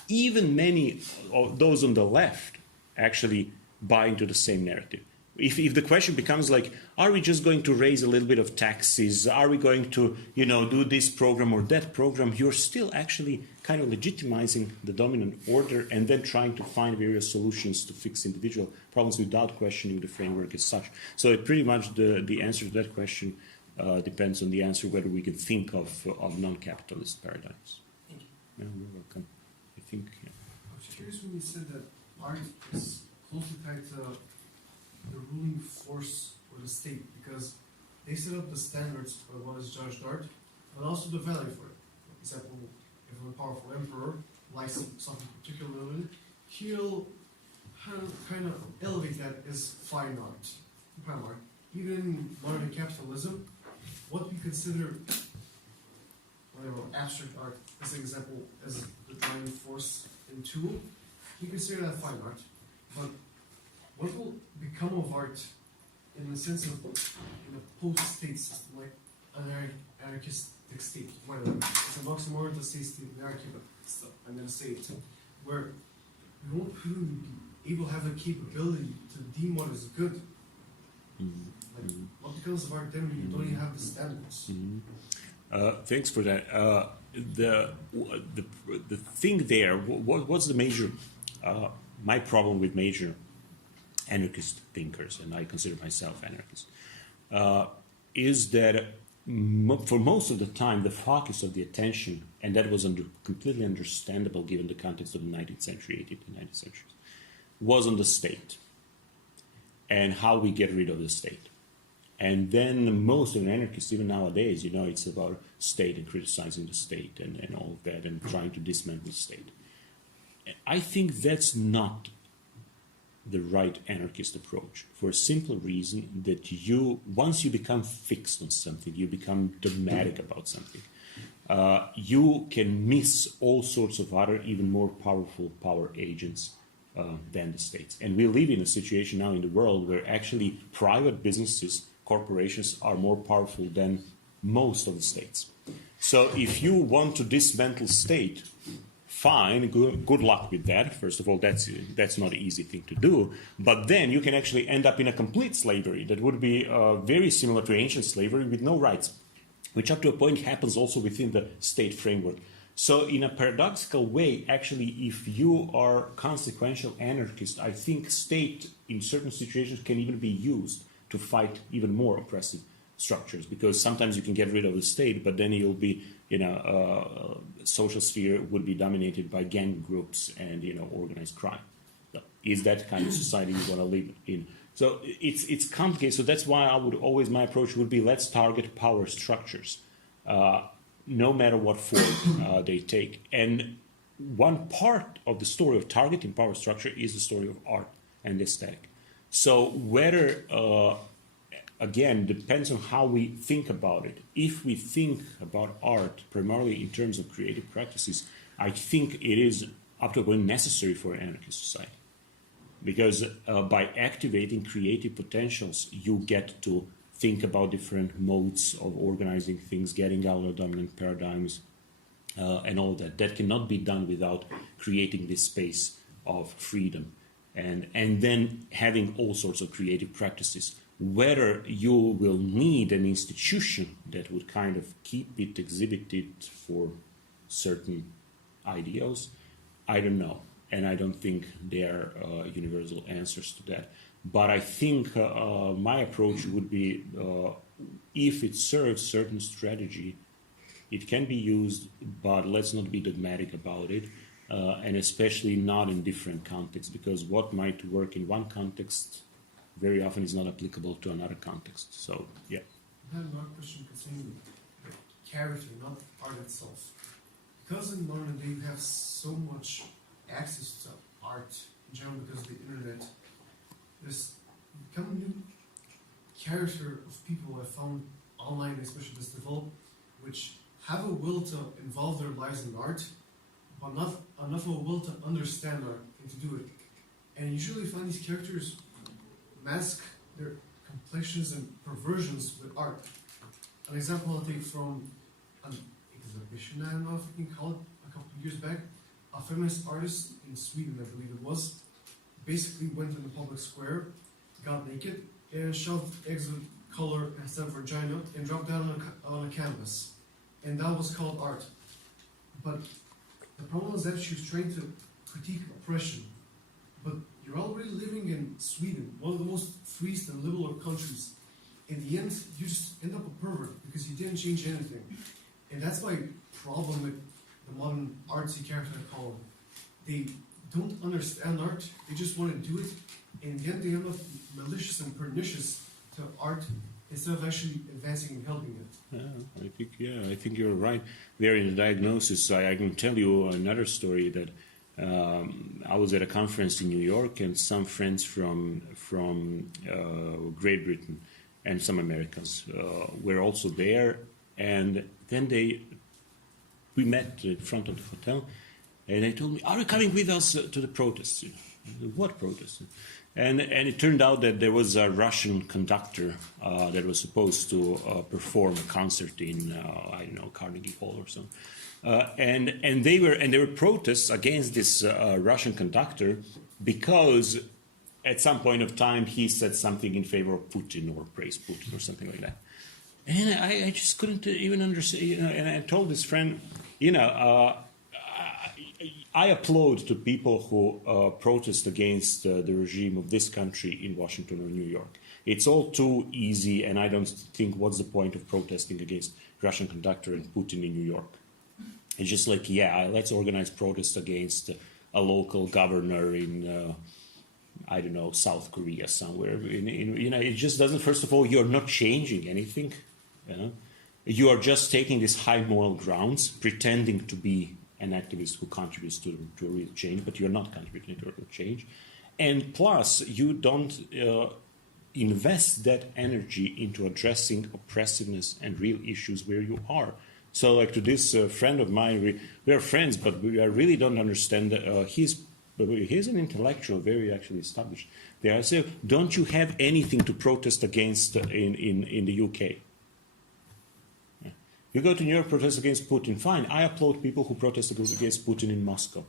even many of those on the left, actually buy into the same narrative. If the question becomes like, are we just going to raise a little bit of taxes? Are we going to, do this program or that program? You're still actually kind of legitimizing the dominant order and then trying to find various solutions to fix individual problems without questioning the framework as such. So it pretty much the answer to that question depends on the answer whether we can think of non-capitalist paradigms. Thank you. Yeah, you're welcome. I think. Yeah. I was curious when you said that art is closely tied to the ruling force or the state, because they set up the standards for what is judged art, but also the value for it. For example, if a powerful emperor likes something particularly, he'll kind of elevate that as fine art. Even in modern capitalism, what we consider abstract art, as an example, as the driving force and tool, you consider that fine art. But what will become of art in the sense of in a post-state system, like an anarchistic state? It's a oxymoron to say state anarchy, but still, I'm going to say it. Where we won't really be able to have the capability to deem what is good. Like, what becomes of art then when you don't even have the standards? Thanks for that. The thing there, what's the major, my problem with major anarchist thinkers, and I consider myself anarchist, is that for most of the time the focus of the attention, and that was completely understandable given the context of the 19th century, 18th and 19th centuries, was on the state and how we get rid of the state. And then most of the anarchists, even nowadays, it's about state and criticizing the state and all of that and trying to dismantle the state. I think that's not the right anarchist approach, for a simple reason that once you become fixed on something, you become dogmatic about something, you can miss all sorts of other even more powerful power agents than the states. And we live in a situation now in the world where actually private businesses, corporations are more powerful than most of the states. So if you want to dismantle state, fine, good luck with that. First of all, that's not an easy thing to do. But then you can actually end up in a complete slavery that would be very similar to ancient slavery with no rights, which up to a point happens also within the state framework. So in a paradoxical way, actually, if you are consequential anarchist, I think state in certain situations can even be used to fight even more oppressive structures, because sometimes you can get rid of the state, but then you'll be, social sphere would be dominated by gang groups and, organized crime. So is that kind of society you want to live in? So it's complicated. So that's why my approach would be, let's target power structures, no matter what form they take. And one part of the story of targeting power structure is the story of art and aesthetic. So whether, again, depends on how we think about it. If we think about art primarily in terms of creative practices, I think it is up to a point necessary for an anarchist society. Because by activating creative potentials, you get to think about different modes of organizing things, getting out of dominant paradigms, and all that. That cannot be done without creating this space of freedom. And then having all sorts of creative practices. Whether you will need an institution that would kind of keep it exhibited for certain ideals, I don't know. And I don't think there are universal answers to that. But I think my approach would be, if it serves certain strategy, it can be used, but let's not be dogmatic about it. And especially not in different contexts, because what might work in one context very often is not applicable to another context. So, yeah. I have another question concerning the character, not art itself. Because in modern day you have so much access to art in general because of the internet, there's become a new character of people I found online, especially this develop, which have a will to involve their lives in art, but not enough of a will to understand art and to do it. And usually find these characters mask their complexions and perversions with art. An example I'll take from an exhibition, I don't know if you can call it, a couple of years back. A feminist artist in Sweden, I believe it was, basically went in the public square, got naked, and shoved eggs of color instead of vagina and dropped down on a canvas. And that was called art. But the problem is that she was trying to critique oppression. But you're already living in Sweden, one of the most free and liberal countries. In the end, you just end up a pervert because you didn't change anything. And that's my problem with the modern artsy character I call them. They don't understand art, they just want to do it, and then they end up malicious and pernicious to art instead of actually advancing and helping it. I think you're right there in the diagnosis. I can tell you another story that I was at a conference in New York, and some friends from Great Britain and some Americans were also there, and then we met in front of the hotel, and they told me, "Are you coming with us to the protests?" What protests? And it turned out that there was a Russian conductor that was supposed to perform a concert in I don't know, Carnegie Hall or something. And there were protests against this Russian conductor because at some point of time he said something in favor of Putin or praised Putin or something like that. And I just couldn't even understand. And I told this friend, I applaud to people who protest against the regime of this country in Washington or New York. It's all too easy, and I don't think what's the point of protesting against Russian conductor and Putin in New York. It's just like, yeah, let's organize protests against a local governor in, I don't know, South Korea somewhere. It just doesn't. First of all, you're not changing anything. You are just taking these high moral grounds, pretending to be an activist who contributes to a real change, but you're not contributing to a real change. And plus, you don't invest that energy into addressing oppressiveness and real issues where you are. So, like to this friend of mine, we are friends, but we really don't understand. He's an intellectual, very actually established. There, I say, don't you have anything to protest against in the UK? You go to New York, protest against Putin. Fine, I applaud people who protest against Putin in Moscow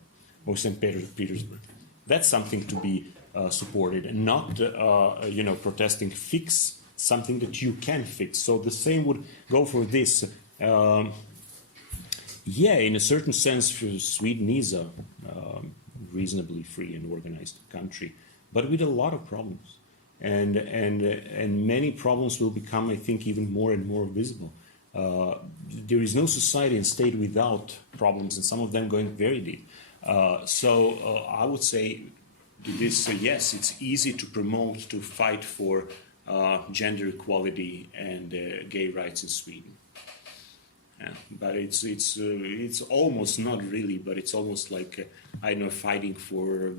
or St. Petersburg. That's something to be supported, and not protesting fix something that you can fix. So the same would go for this. In a certain sense, Sweden is a reasonably free and organized country, but with a lot of problems, and many problems will become, I think, even more and more visible. There is no society and state without problems, and some of them going very deep. So I would say this: yes, it's easy to promote, to fight for gender equality and gay rights in Sweden. But it's almost not really, but it's almost like fighting for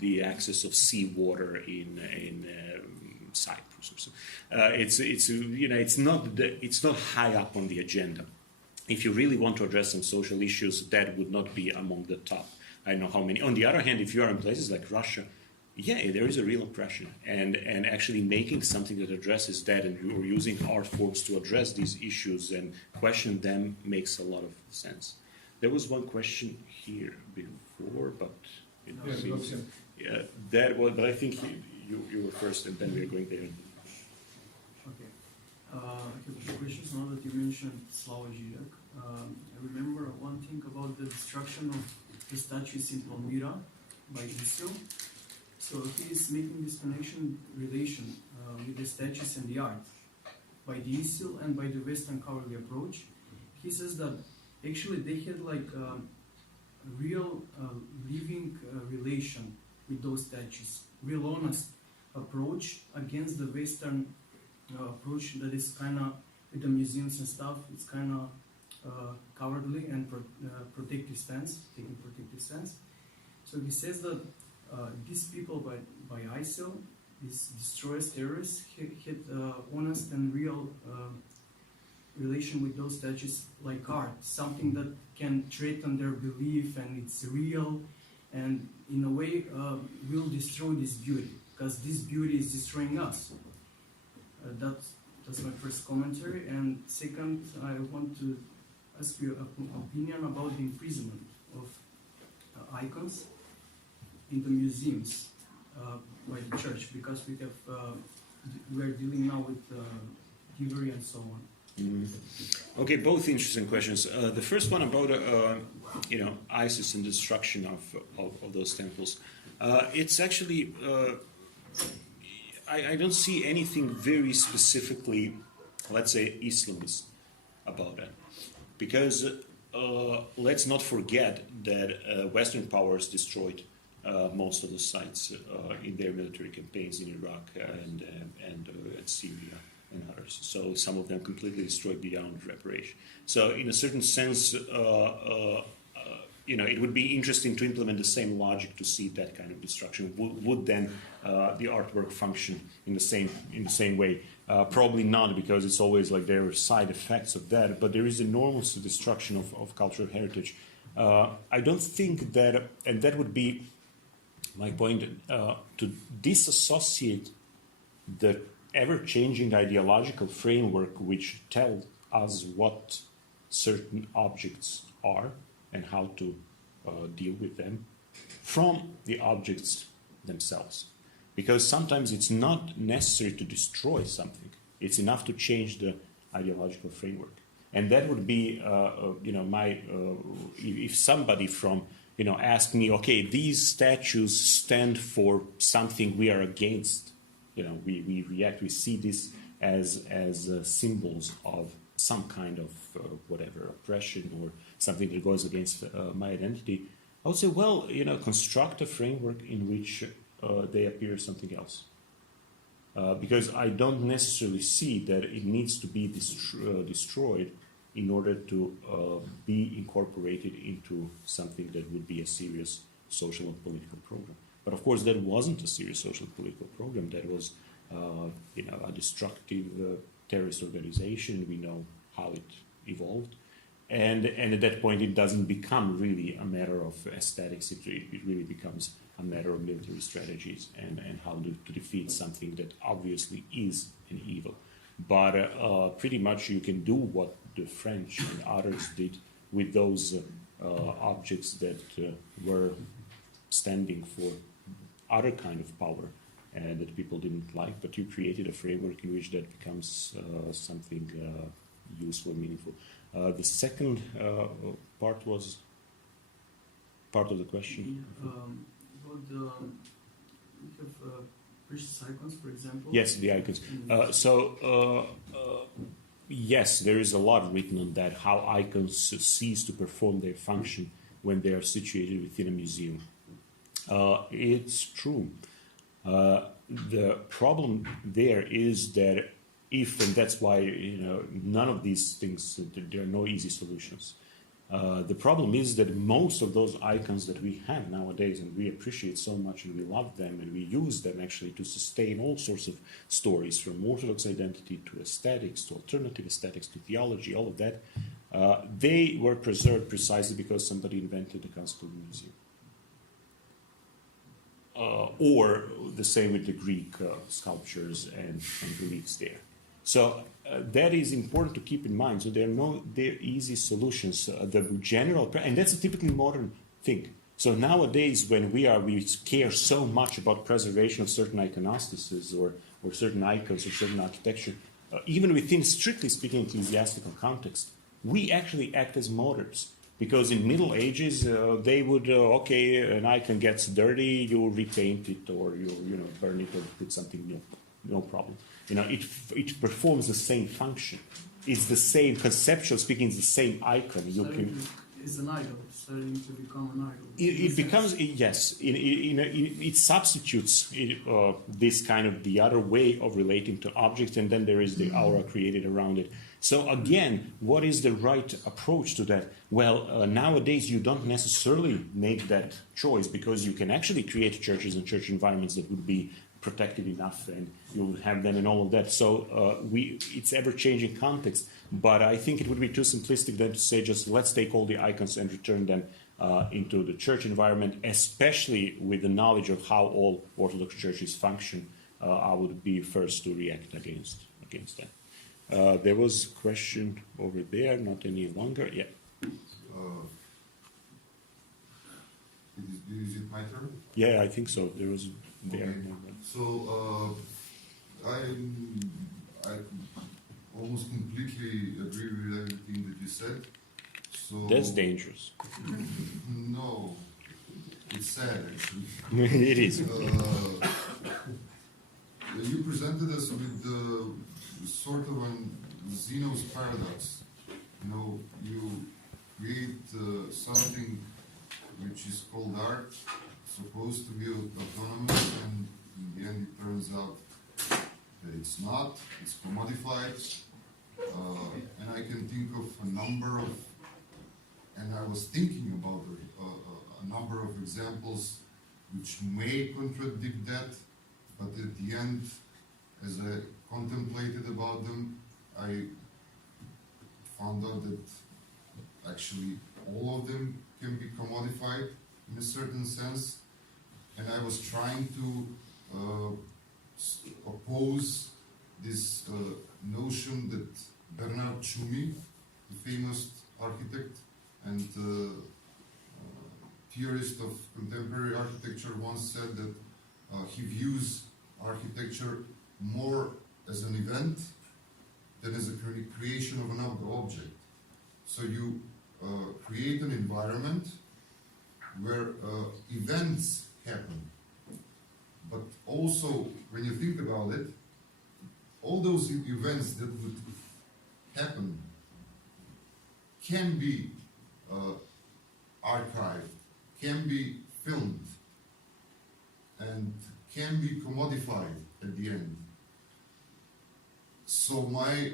the access of seawater in Cyprus or so. It's not high up on the agenda. If you really want to address some social issues, that would not be among the top. I don't know how many. On the other hand, if you are in places like Russia, there is a real oppression, and actually making something that addresses that, and you're using art forms to address these issues and question them makes a lot of sense. There was one question here before, but that was. But I think you were first, and then we are going there. Okay. I have a few questions now that you mentioned Slava Žižek. I remember one thing about the destruction of the statues in Palmyra by ISIL. So he is making this relation with the statues and the art by the ISIL and by the Western cowardly approach. He says that actually they had like a real living relation with those statues, real honest approach against the Western approach that is kind of with the museums and stuff. It's kind of cowardly and protective stance, taking protective stance. So he says that these people by ISIL, these destroyers, terrorists, had honest and real relation with those statues like art, something that can threaten their belief, and it's real, and in a way will destroy this beauty, because this beauty is destroying us. That's my first commentary. And second, I want to ask you an opinion about the imprisonment of icons in the museums by the church, because we are dealing now with thievery and so on. Okay, both interesting questions. The first one about ISIS and destruction of those temples. It's actually I don't see anything very specifically, let's say, Islamist about it, because let's not forget that Western powers destroyed most of the sites in their military campaigns in Iraq and Syria and others. So some of them completely destroyed beyond reparation. So in a certain sense, it would be interesting to implement the same logic to see that kind of destruction. Would then the artwork function in the same way? Probably not, because it's always like there are side effects of that. But there is enormous destruction of cultural heritage. I don't think that, and that would be my point, to disassociate the ever-changing ideological framework which tells us what certain objects are and how to deal with them from the objects themselves. Because sometimes it's not necessary to destroy something. It's enough to change the ideological framework. And that would be, if somebody from, ask me, okay, these statues stand for something we are against. We react, we see this as symbols of some kind of whatever, oppression or something that goes against my identity. I would say, well, construct a framework in which they appear as something else. Because I don't necessarily see that it needs to be destroyed in order to be incorporated into something that would be a serious social and political program. But of course, that wasn't a serious social and political program. That was, a destructive terrorist organization. We know how it evolved. And at that point, it doesn't become really a matter of aesthetics. It really becomes a matter of military strategies and how to defeat something that obviously is an evil. But pretty much you can do what the French and others did with those objects that were standing for other kind of power that people didn't like, but you created a framework in which that becomes something useful and meaningful. The second part was part of the question. About we have precious icons, for example. Yes, the icons. Yes, there is a lot written on that, how icons cease to perform their function when they are situated within a museum. It's true. The problem there is that and that's why none of these things, there are no easy solutions. The problem is that most of those icons that we have nowadays, and we appreciate so much and we love them and we use them actually to sustain all sorts of stories, from Orthodox identity to aesthetics, to alternative aesthetics, to theology, all of that, they were preserved precisely because somebody invented the concept of a museum. Or the same with the Greek sculptures and reliefs there. So that is important to keep in mind. So there are easy solutions. The general, and that's a typically modern thing. So nowadays, when we care so much about preservation of certain iconostases or certain icons or certain architecture, even within strictly speaking ecclesiastical context, we actually act as moderns. Because in Middle Ages, they would, an icon gets dirty, you repaint it or you burn it or put something new. No problem. It performs the same function. It's the same, conceptual speaking, it's the same icon. It's an idol, starting to become an idol. It becomes, yes, it substitutes this kind of the other way of relating to objects, and then there is the aura created around it. So again, what is the right approach to that? Well, nowadays you don't necessarily make that choice, because you can actually create churches and church environments that would be protected enough, and you will have them and all of that. So it's ever-changing context, but I think it would be too simplistic then to say just let's take all the icons and return them into the church environment, especially with the knowledge of how all Orthodox churches function. I would be first to react against that. There was a question over there, not any longer. Yeah. Is it my turn? Yeah, I think so. There was there. Okay. So I almost completely agree with everything that you said. So That's dangerous. No, it's sad actually. It is. You presented us with sort of an Zeno's paradox. You create something which is called art, supposed to be autonomous, and in the end it turns out that it's not, it's commodified. And I can think of a number of, and I was thinking about a number of examples which may contradict that, but at the end, as I contemplated about them, I found out that actually all of them can be commodified in a certain sense, and I was trying to oppose this notion that Bernard Tschumi, the famous architect and theorist of contemporary architecture, once said that he views architecture more as an event than as a creation of an object. So you create an environment where events happen. But also, when you think about it, all those events that would happen can be archived, can be filmed, and can be commodified at the end. So my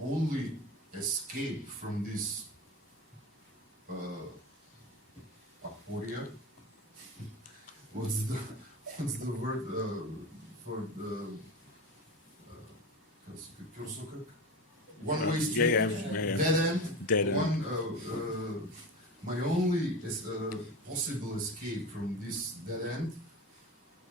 only escape from this aporia, what's the word for the one-way street, dead end. Dead end. One, my only possible escape from this dead end,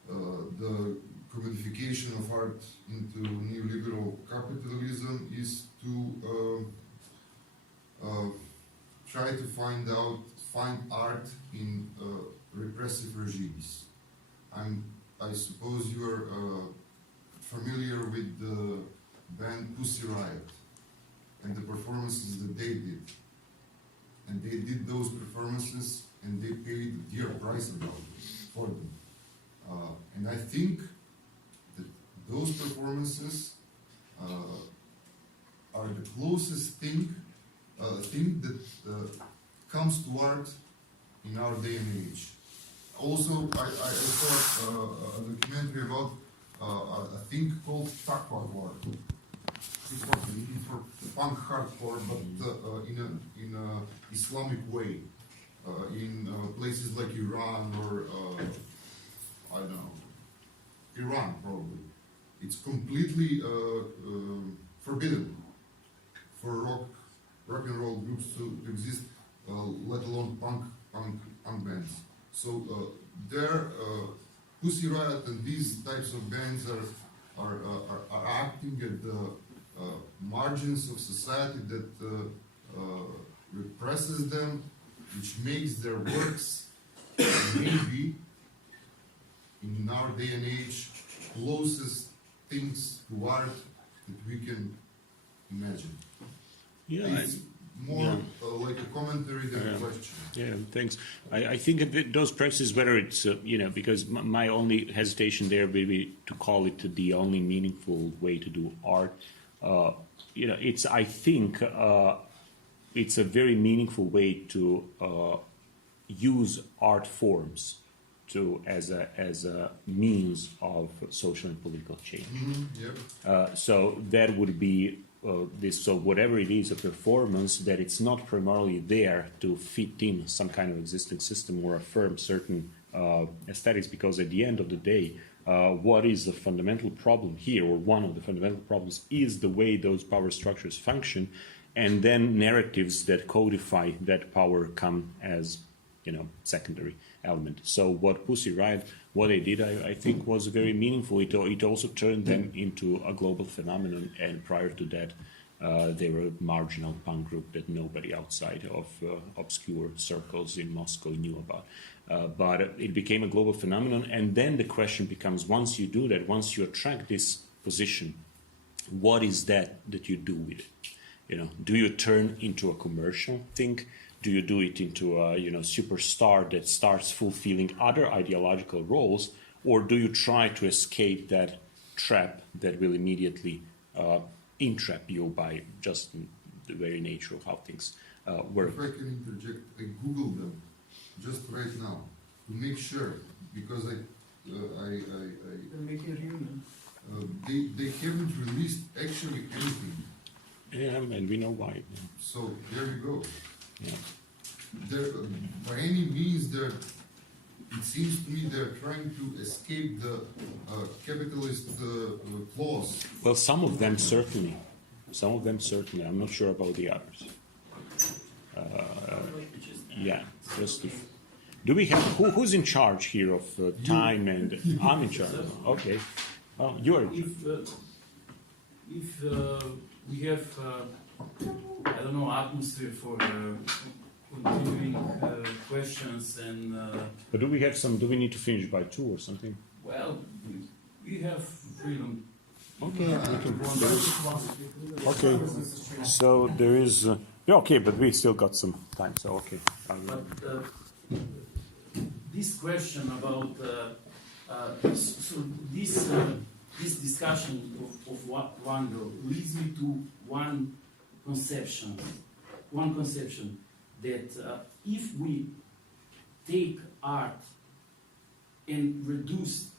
the commodification of art into neoliberal capitalism, is to try to find art in repressive regimes. I suppose you are familiar with the band Pussy Riot and the performances that they did. And they did those performances and they paid a dear price for them. And I think that those performances are the closest thing that comes to art in our day and age. Also, I saw a documentary about a thing called Takwa. It's for punk hardcore, but in a Islamic way, in places like Iran or I don't know, Iran probably. It's completely forbidden for rock and roll groups to exist, let alone punk bands. So their Pussy Riot and these types of bands are acting at the margins of society that represses them, which makes their works maybe in our day and age closest things to art that we can imagine. Yeah, it's more like a commentary than a question. Yeah, thanks. I think those processes, whether it's, because my only hesitation there would be to call it the only meaningful way to do art. I think it's a very meaningful way to use art forms as a means of social and political change. Mm-hmm. Yep. So that would be this. So whatever it is, a performance, that it's not primarily there to fit in some kind of existing system or affirm certain aesthetics, because at the end of the day, what is the fundamental problem here, or one of the fundamental problems, is the way those power structures function, and then narratives that codify that power come as, secondary element. So what Pussy Riot, what they did, I think was very meaningful. It also turned them into a global phenomenon, and prior to that, they were a marginal punk group that nobody outside of obscure circles in Moscow knew about. But it became a global phenomenon, and then the question becomes, once you do that, once you attract this position, what is that you do with it? Do you turn into a commercial thing? Do you do it into a superstar that starts fulfilling other ideological roles, or do you try to escape that trap that will immediately entrap you by just the very nature of how things work? If I can interject, I googled them just right now to make sure, because They're making a reunion. they haven't released actually anything. Yeah, and we know why. Yeah. So there you go. Yeah. By any means, it seems to me they're trying to escape the capitalist clause. Well, some of them certainly. I'm not sure about the others. Yeah, just if. Do we have who's in charge here of time and I'm in charge? Okay, well, you're. If we have, I don't know, atmosphere for continuing questions and. But do we have some? Do we need to finish by 2 or something? Well, we have freedom. Okay. Okay. So there is Yeah, okay, but we still got some time, so okay. But this question about this discussion of wonder leads me to one conception that if we take art and reduce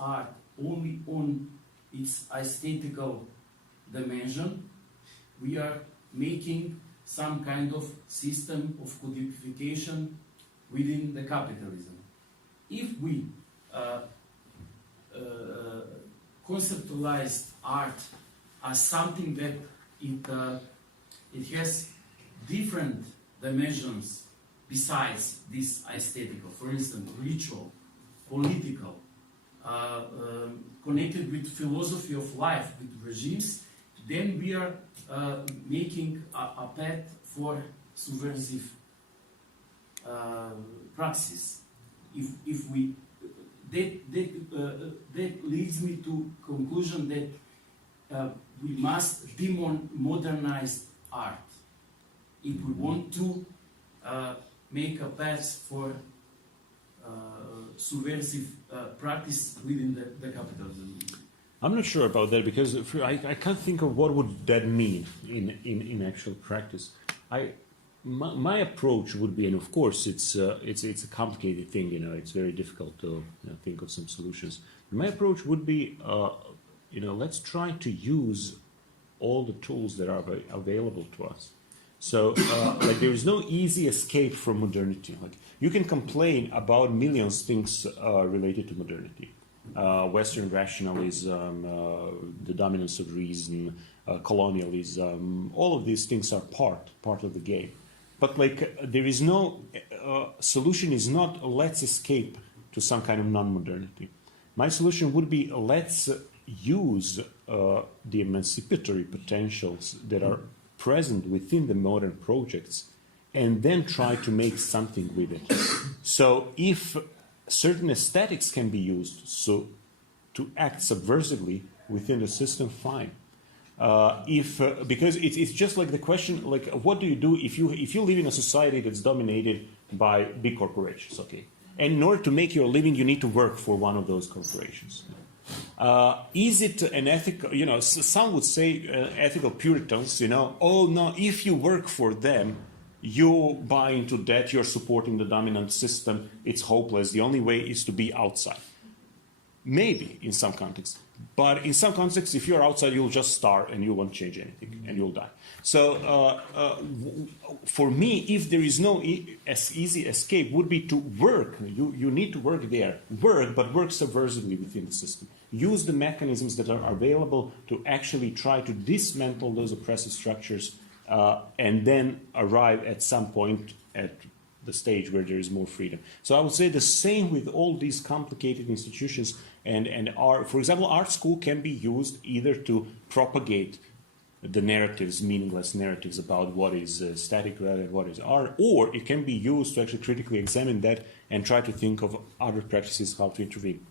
art only on its aesthetical dimension, we are making some kind of system of codification within the capitalism. If we conceptualize art as something that it has different dimensions besides this aesthetical, for instance, ritual, political, connected with philosophy of life, with regimes, then we are making a path for subversive praxis. If we that leads me to conclusion that we must demodernize art if we want to make a path for subversive practice within the capitalism. I'm not sure about that because I can't think of what would that mean in actual practice. My approach would be, and of course it's a complicated thing, it's very difficult to think of some solutions. My approach would be, let's try to use all the tools that are available to us. So, there is no easy escape from modernity. Like, you can complain about millions of things related to modernity. Western rationalism, the dominance of reason, colonialism, all of these things are part of the game. But there is no solution is not let's escape to some kind of non-modernity. My solution would be let's use the emancipatory potentials that are present within the modern projects and then try to make something with it. So if certain aesthetics can be used to act subversively within the system, fine. Because it's just like the question, what do you do if you live in a society that's dominated by big corporations? Okay, and in order to make your living, you need to work for one of those corporations. Is it an ethical? Some would say ethical Puritans. Oh no, if you work for them, you buy into debt. You're supporting the dominant system. It's hopeless. The only way is to be outside. Maybe in some contexts. But in some contexts, if you're outside, you'll just starve and you won't change anything and you'll die. So for me, if there is no easy escape, would be to work. You need to work there. But work subversively within the system. Use the mechanisms that are available to actually try to dismantle those oppressive structures and then arrive at some point at the stage where there is more freedom. So I would say the same with all these complicated institutions and art. For example, art school can be used either to propagate the narratives, meaningless narratives about what is static and what is art, or it can be used to actually critically examine that and try to think of other practices, how to intervene.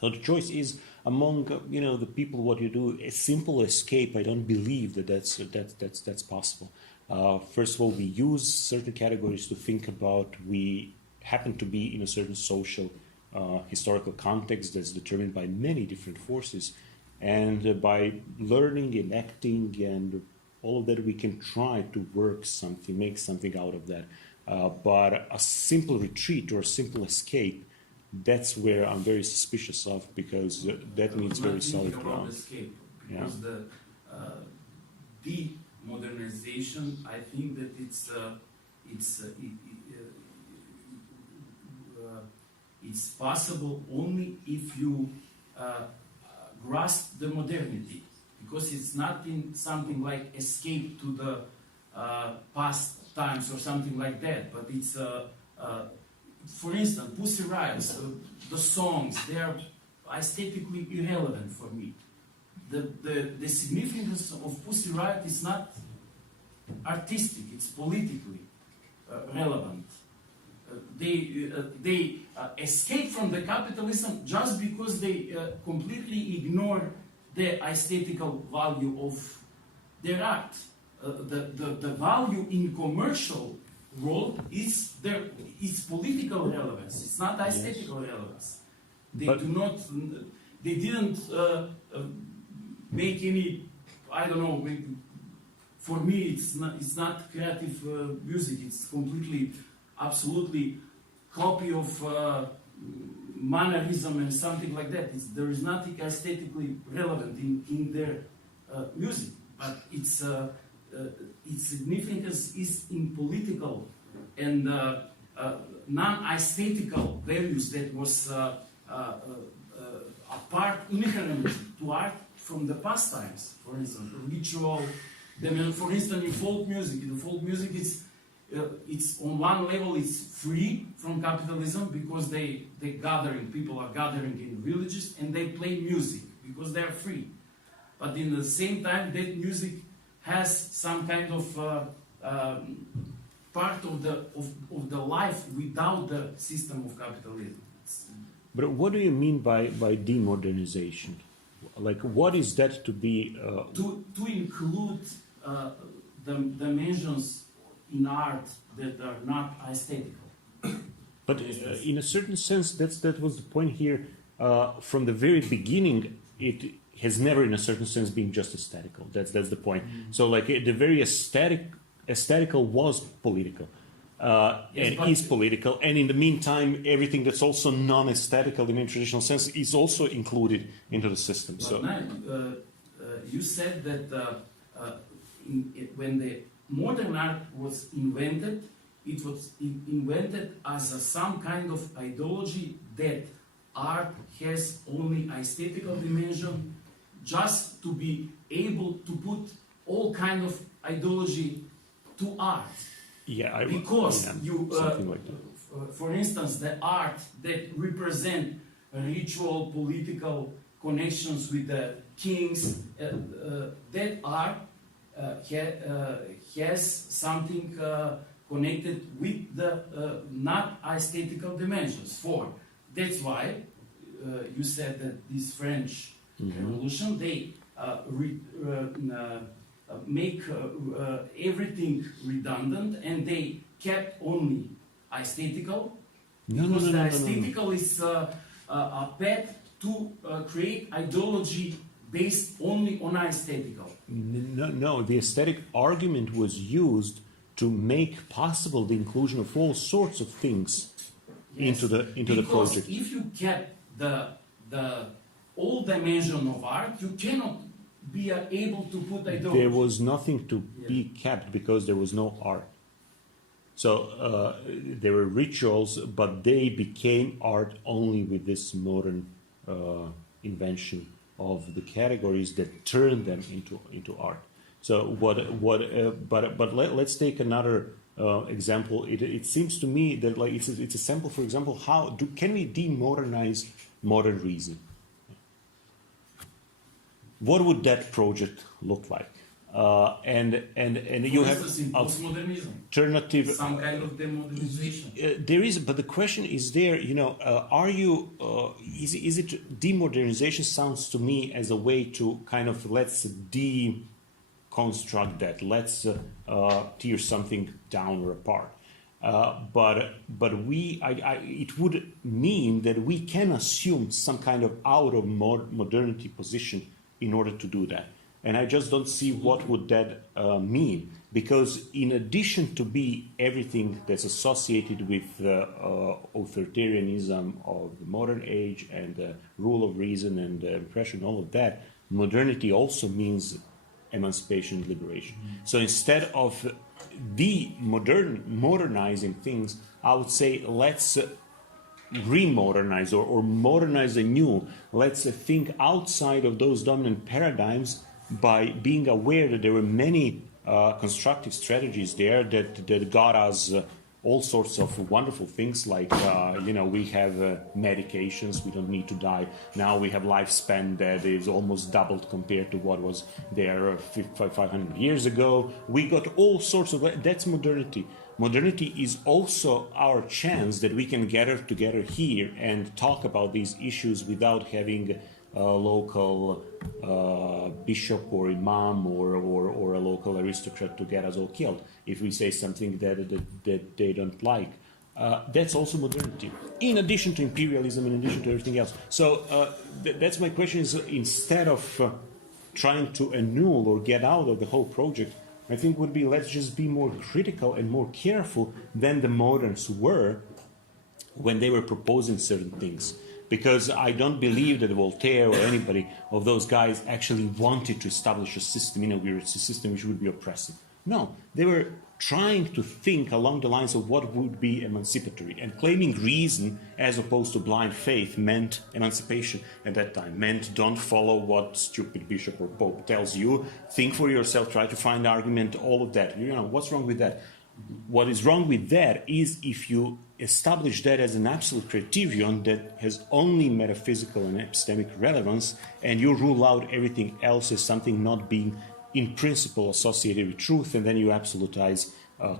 So the choice is among the people what you do. A simple escape, I don't believe that's possible. First of all, we use certain categories to think about. We happen to be in a certain social, historical context that's determined by many different forces. And by learning and acting and all of that, we can try to work something, make something out of that. But a simple retreat or a simple escape, that's where I'm very suspicious of, because that means very solid ground. Escape, because the modernization, I think that it's possible only if you grasp the modernity, because it's not in something like escape to the past times or something like that, but it's for instance, Pussy Riot, the songs, they are aesthetically irrelevant for me. The significance of Pussy Riot is not artistic, it's politically relevant. They escape from the capitalism just because they completely ignore the aesthetical value of their art. the value in commercial world is there. It's political relevance. It's not aesthetical relevance. They But- do not. They didn't make any. I don't know. For me, it's not creative music. It's completely, absolutely copy of mannerism and something like that. There is nothing aesthetically relevant in their music, but its significance is in political and non-aesthetical values that was a part inherent to art from the past times. For instance, ritual. For instance, in folk music, it's on one level it's free from capitalism because people are gathering in villages and they play music because they are free. But in the same time, that music has some kind of part of the life without the system of capitalism. But what do you mean by demodernization? Like, what is that to be? To include the dimensions in art that are not aesthetical. But in a certain sense, that was the point here. From the very beginning, it has never, in a certain sense, been just aesthetical. That's the point. So, like, the very aesthetical was political. And is political, and in the meantime, everything that's also non-aesthetical in a traditional sense is also included into the system. But So, now, you said that when the modern art was invented, it was invented as some kind of ideology that art has only aesthetical dimension, just to be able to put all kind of ideology to art. yeah, Because something like that. for instance, the art that represent ritual, political connections with the kings, that art has something connected with the not aesthetical dimensions. That's why you said that this French Revolution, they make everything redundant, and they kept only aesthetical. Because the aesthetical is a path to create ideology based only on aesthetical. No, the aesthetic argument was used to make possible the inclusion of all sorts of things into the project. Because if you kept the all dimension of art, you cannot be able to put ideology. There was nothing to be kept because there was no art. So there were rituals, but they became art only with this modern invention of the categories that turned them into art. So but let's take another example. It seems to me that like it's a sample. For example, can we demodernize modern reason? What would that project look like? And you have postmodernism, alternative. some kind of demodernization. There is, but the question is there. Are you? Is it demodernization? Sounds to me as a way to kind of let's deconstruct that. Let's tear something down or apart. But it would mean that we can assume some kind of out of modernity position in order to do that. And I just don't see what would that mean, because in addition to be everything that's associated with authoritarianism of the modern age and the rule of reason and repression, all of that, modernity also means emancipation and liberation. So instead of modernizing things, I would say let's remodernize or modernize anew. Let's think outside of those dominant paradigms by being aware that there were many constructive strategies there that got us all sorts of wonderful things like, we have medications, we don't need to die. Now we have lifespan that is almost doubled compared to what was there 500 years ago. We got all sorts of, that's modernity. Modernity is also our chance that we can gather together here and talk about these issues without having local bishop or imam or a local aristocrat to get us all killed if we say something that they don't like. That's also modernity, in addition to imperialism, in addition to everything else. So that's my question, is instead of trying to annul or get out of the whole project, I think would be, let's just be more critical and more careful than the moderns were when they were proposing certain things. Because I don't believe that Voltaire or anybody of those guys actually wanted to establish a system, inaugurate a system which would be oppressive. No, they were trying to think along the lines of what would be emancipatory, and claiming reason as opposed to blind faith meant emancipation at that time, meant don't follow what stupid bishop or pope tells you, think for yourself, try to find argument, all of that. You know, what's wrong with that? What is wrong with that is if you establish that as an absolute criterion that has only metaphysical and epistemic relevance, and you rule out everything else as something not being in principle associated with truth, and then you absolutize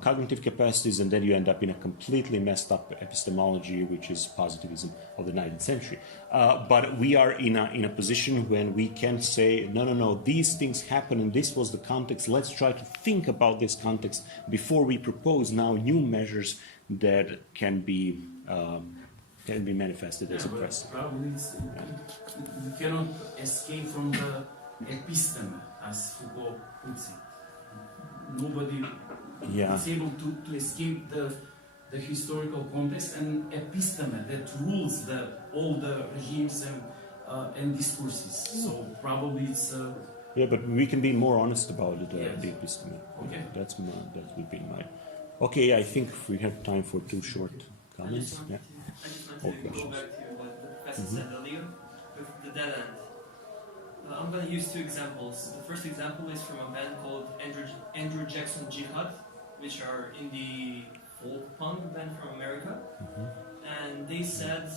cognitive capacities, and then you end up in a completely messed up epistemology, which is positivism of the 19th century. But we are in a position when we can say, no, these things happen, and this was the context. Let's try to think about this context before we propose now new measures that can be manifested as oppressive. Probably we cannot escape from the episteme, as Foucault puts it. Nobody is able to escape the historical context and episteme that rules all the regimes and discourses. So probably it's... but we can be more honest about the episteme. Okay. That would be my... Okay, I think we have time for two short comments. I just want to go back to what the professor said earlier with the dead end. I'm going to use two examples. The first example is from a band called Andrew Jackson Jihad, which are indie folk punk band from America. And they said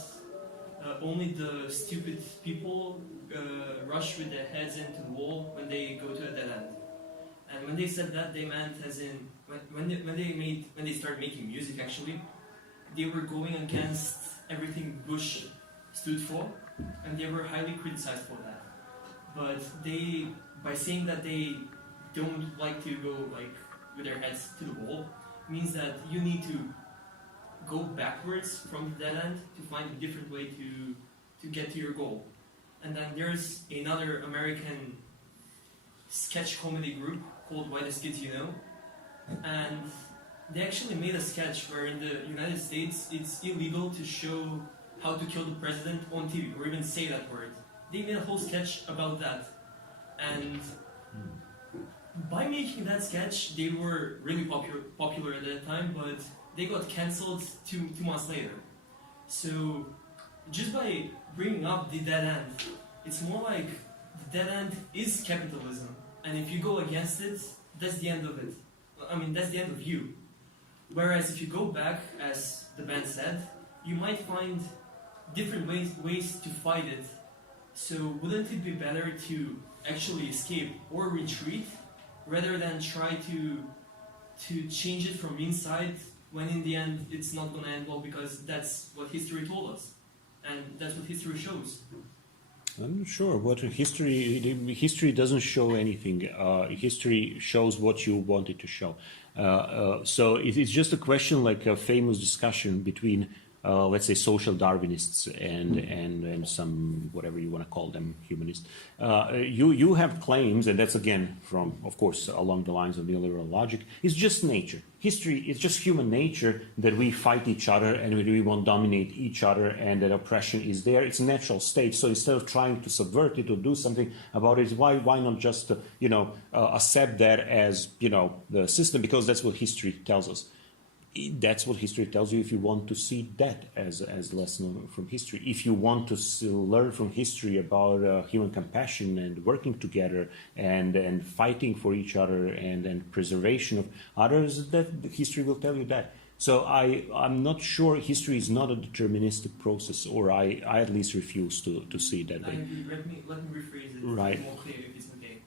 only the stupid people rush with their heads into the wall when they go to a dead end. And when they said that, they meant as in when they started making music, actually, they were going against everything Bush stood for, and they were highly criticized for that. But by saying that they don't like to go with their heads to the wall, means that you need to go backwards from the dead end to find a different way to get to your goal. And then there's another American sketch comedy group called Whitest Kids You Know, and they actually made a sketch where in the United States it's illegal to show how to kill the president on TV or even say that word. They made a whole sketch about that, and by making that sketch, they were really popular at that time, but they got cancelled two months later. So just by bringing up the dead end, it's more like the dead end is capitalism, and if you go against it, that's the end of it. I mean, that's the end of you. Whereas if you go back, as the band said, you might find different ways to fight it. So wouldn't it be better to actually escape or retreat rather than try to change it from inside, when in the end it's not going to end well, because that's what history told us and that's what history shows? I'm not sure what history doesn't show anything. History shows what you want it to show. So it's just a question, like a famous discussion between let's say social Darwinists and some, whatever you want to call them, humanists. You have claims, and that's again from, of course, along the lines of neoliberal logic. It's just nature. History is just human nature, that we fight each other and we want to dominate each other, and that oppression is there. It's a natural state. So instead of trying to subvert it or do something about it, why not just accept that as the system, because that's what history tells us. That's what history tells you if you want to see that as lesson from history. If you want to learn from history about human compassion and working together and fighting for each other and preservation of others, that history will tell you that. So I'm not sure history is not a deterministic process, or I at least refuse to see it that way. Let me rephrase it right. more clear, if it's okay.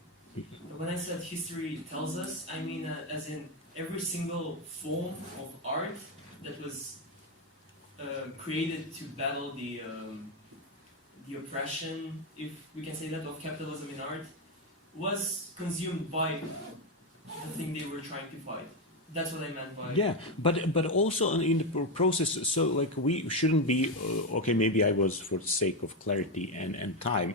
When I said history tells us, I mean as in every single form of art that was created to battle the oppression, if we can say that, of capitalism in art was consumed by the thing they were trying to fight. That's what I meant by... Yeah, but also in the process, so like we shouldn't be, okay, maybe I was, for the sake of clarity and time,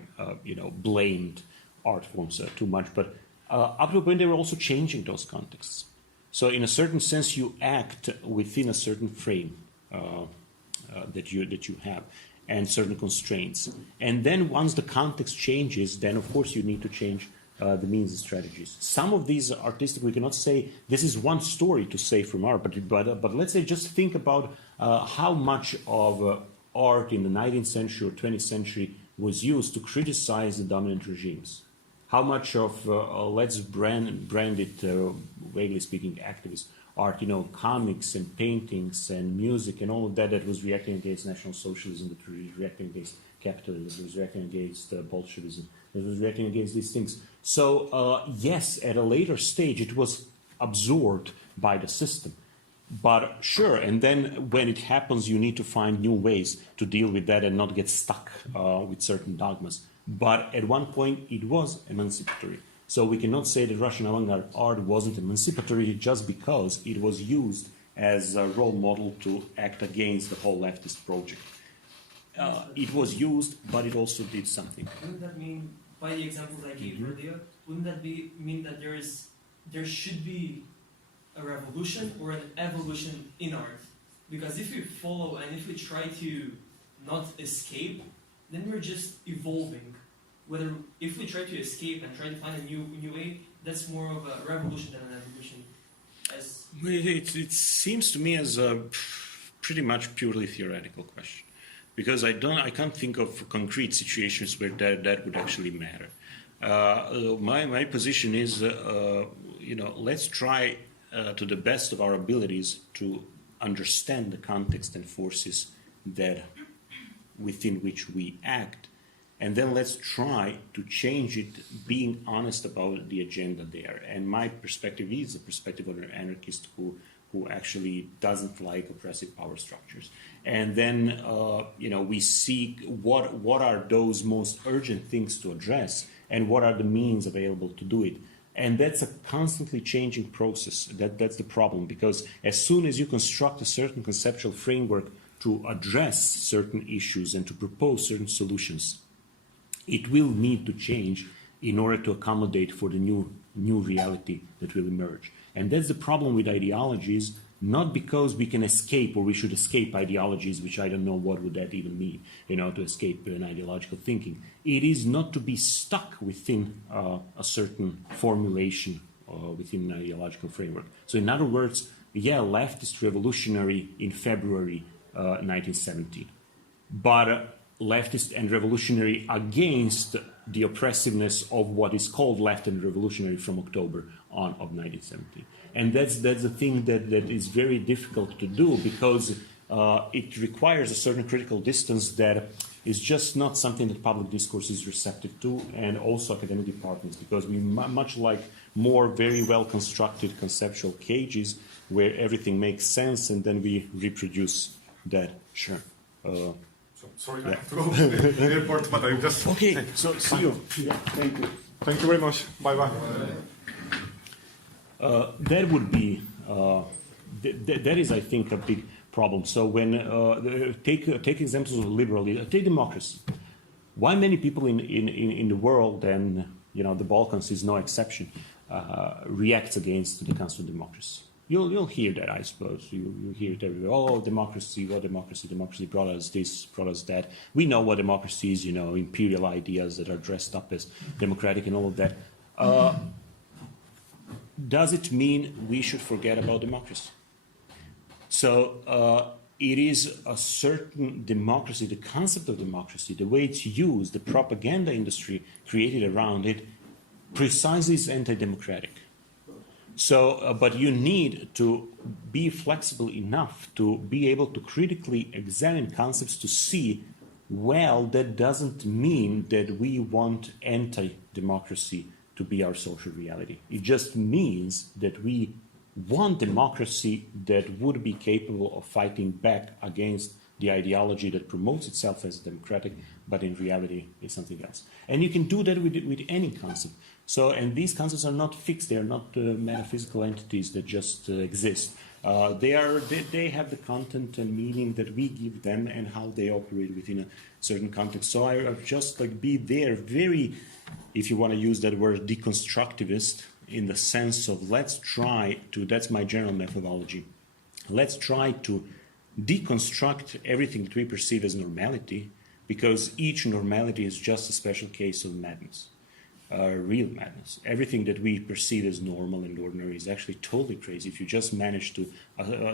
blamed art forms too much, but up to a point they were also changing those contexts. So in a certain sense you act within a certain frame that you have and certain constraints. And then once the context changes, then of course you need to change the means and strategies. Some of these artistic, we cannot say this is one story to say from art, but let's say just think about how much of art in the 19th century or 20th century was used to criticize the dominant regimes. How much of, let's brand it, vaguely speaking, activist art, comics and paintings and music and all of that was reacting against National Socialism, that was reacting against capitalism, that was reacting against Bolshevism, that was reacting against these things. So, yes, at a later stage it was absorbed by the system. But sure, and then when it happens, you need to find new ways to deal with that and not get stuck with certain dogmas. But at one point, it was emancipatory. So we cannot say that Russian avant-garde art wasn't emancipatory just because it was used as a role model to act against the whole leftist project. It was used, but it also did something. Wouldn't that mean, by the examples I gave earlier, wouldn't that mean that there should be a revolution or an evolution in art? Because if we follow and if we try to not escape, then we're just evolving. Whether if we try to escape and try to find a new way, that's more of a revolution than an evolution. It seems to me as a pretty much purely theoretical question, because I can't think of concrete situations where that would actually matter. My position is, let's try to the best of our abilities to understand the context and forces that within which we act, and then let's try to change it, being honest about the agenda there. And my perspective is the perspective of an anarchist who actually doesn't like oppressive power structures. And then we seek what are those most urgent things to address, and what are the means available to do it. And that's a constantly changing process. That's the problem, because as soon as you construct a certain conceptual framework to address certain issues and to propose certain solutions, it will need to change in order to accommodate for the new reality that will emerge. And that's the problem with ideologies, not because we can escape or we should escape ideologies, which I don't know what would that even mean, to escape an ideological thinking. It is not to be stuck within a certain formulation within an ideological framework. So in other words, leftist revolutionary in February 1917, but leftist and revolutionary against the oppressiveness of what is called left and revolutionary from October on of 1917. And that's the thing that is very difficult to do, because it requires a certain critical distance that is just not something that public discourse is receptive to, and also academic departments, because we much like more very well constructed conceptual cages where everything makes sense and then we reproduce that. Sure. Sorry, I have to go to the airport, but I just... Okay, so see you. Yeah, thank you. Thank you very much. Bye-bye. That would be, that is, I think, a big problem. So when, take examples of liberalism, take democracy. Why many people in the world, and the Balkans is no exception, reacts against the concept of democracy? You'll hear that, I suppose. You hear it everywhere. Oh, democracy, democracy brought us this, brought us that. We know what democracy is, imperial ideas that are dressed up as democratic and all of that. Does it mean we should forget about democracy? So it is a certain democracy, the concept of democracy, the way it's used, the propaganda industry created around it, precisely is anti-democratic. So, but you need to be flexible enough to be able to critically examine concepts to see, well, that doesn't mean that we want anti-democracy to be our social reality. It just means that we want democracy that would be capable of fighting back against the ideology that promotes itself as democratic, but in reality is something else. And you can do that with any concept. So, and these concepts are not fixed; they are not metaphysical entities that just exist. They have the content and meaning that we give them and how they operate within a certain context. So I just like be there very, if you want to use that word, deconstructivist, in the sense of let's try to, that's my general methodology, let's try to deconstruct everything that we perceive as normality, because each normality is just a special case of madness. Real madness. Everything that we perceive as normal and ordinary is actually totally crazy if you just manage to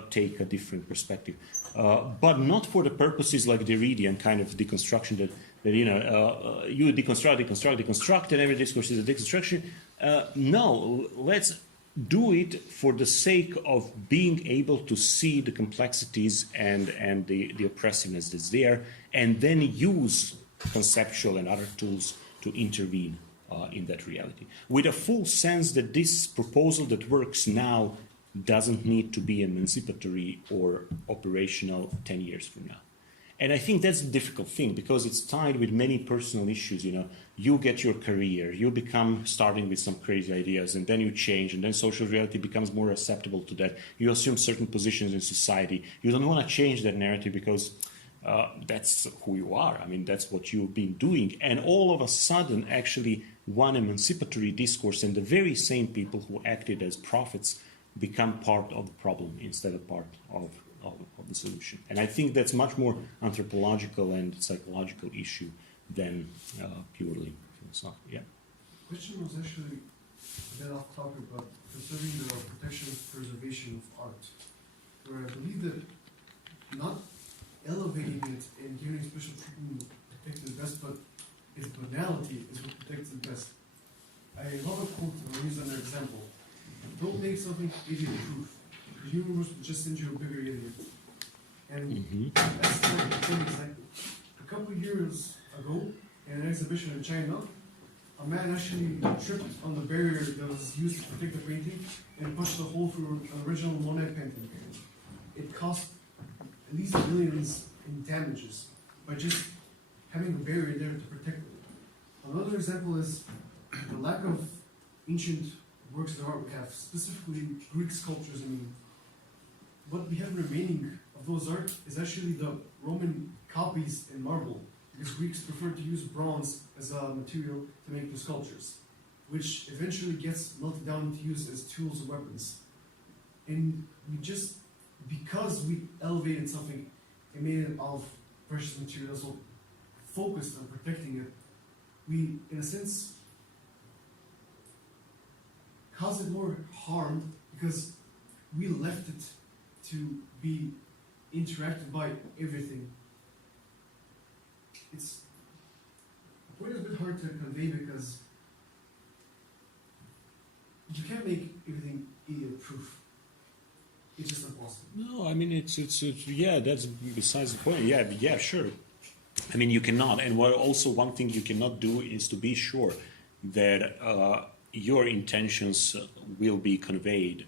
take a different perspective. But not for the purposes like Derridian kind of deconstruction that you deconstruct, and every discourse is a deconstruction. No, let's do it for the sake of being able to see the complexities and the oppressiveness that's there, and then use conceptual and other tools to intervene in that reality, with a full sense that this proposal that works now doesn't need to be emancipatory or operational 10 years from now. And I think that's the difficult thing, because it's tied with many personal issues. You get your career, you become starting with some crazy ideas, and then you change, and then social reality becomes more acceptable to that. You assume certain positions in society. You don't want to change that narrative because that's who you are. I mean, that's what you've been doing. And all of a sudden, actually, one emancipatory discourse and the very same people who acted as prophets become part of the problem instead of part of the solution. And I think that's much more anthropological and psychological issue than purely philosophical. Yeah. The question was actually a bit off topic, but concerning the protection and preservation of art, where I believe that not elevating it and giving special treatment protects it best, but its banality is what protects it best. I love a quote, and I'll use another example. Don't make something idiot-proof. The universe will just send you a bigger idiot. And that's the same example. A couple of years ago, in an exhibition in China, a man actually tripped on the barrier that was used to protect the painting and pushed a hole through an original Monet painting. It cost at least millions in damages by just having a barrier there to protect it. Another example is the lack of ancient works of art we have, specifically Greek sculptures. I mean, what we have remaining of those art is actually the Roman copies in marble, because Greeks preferred to use bronze as a material to make the sculptures, which eventually gets melted down into use as tools and weapons. And we just, because we elevated something and made it of precious materials, so focused on protecting it, we, in a sense, caused it more harm because we left it to be interacted by everything. It's a point that's a bit hard to convey because you can't make everything idiot-proof. It's just impossible. No, I mean it's yeah, that's besides the point. Yeah, sure. I mean you cannot, and also one thing you cannot do is to be sure that your intentions will be conveyed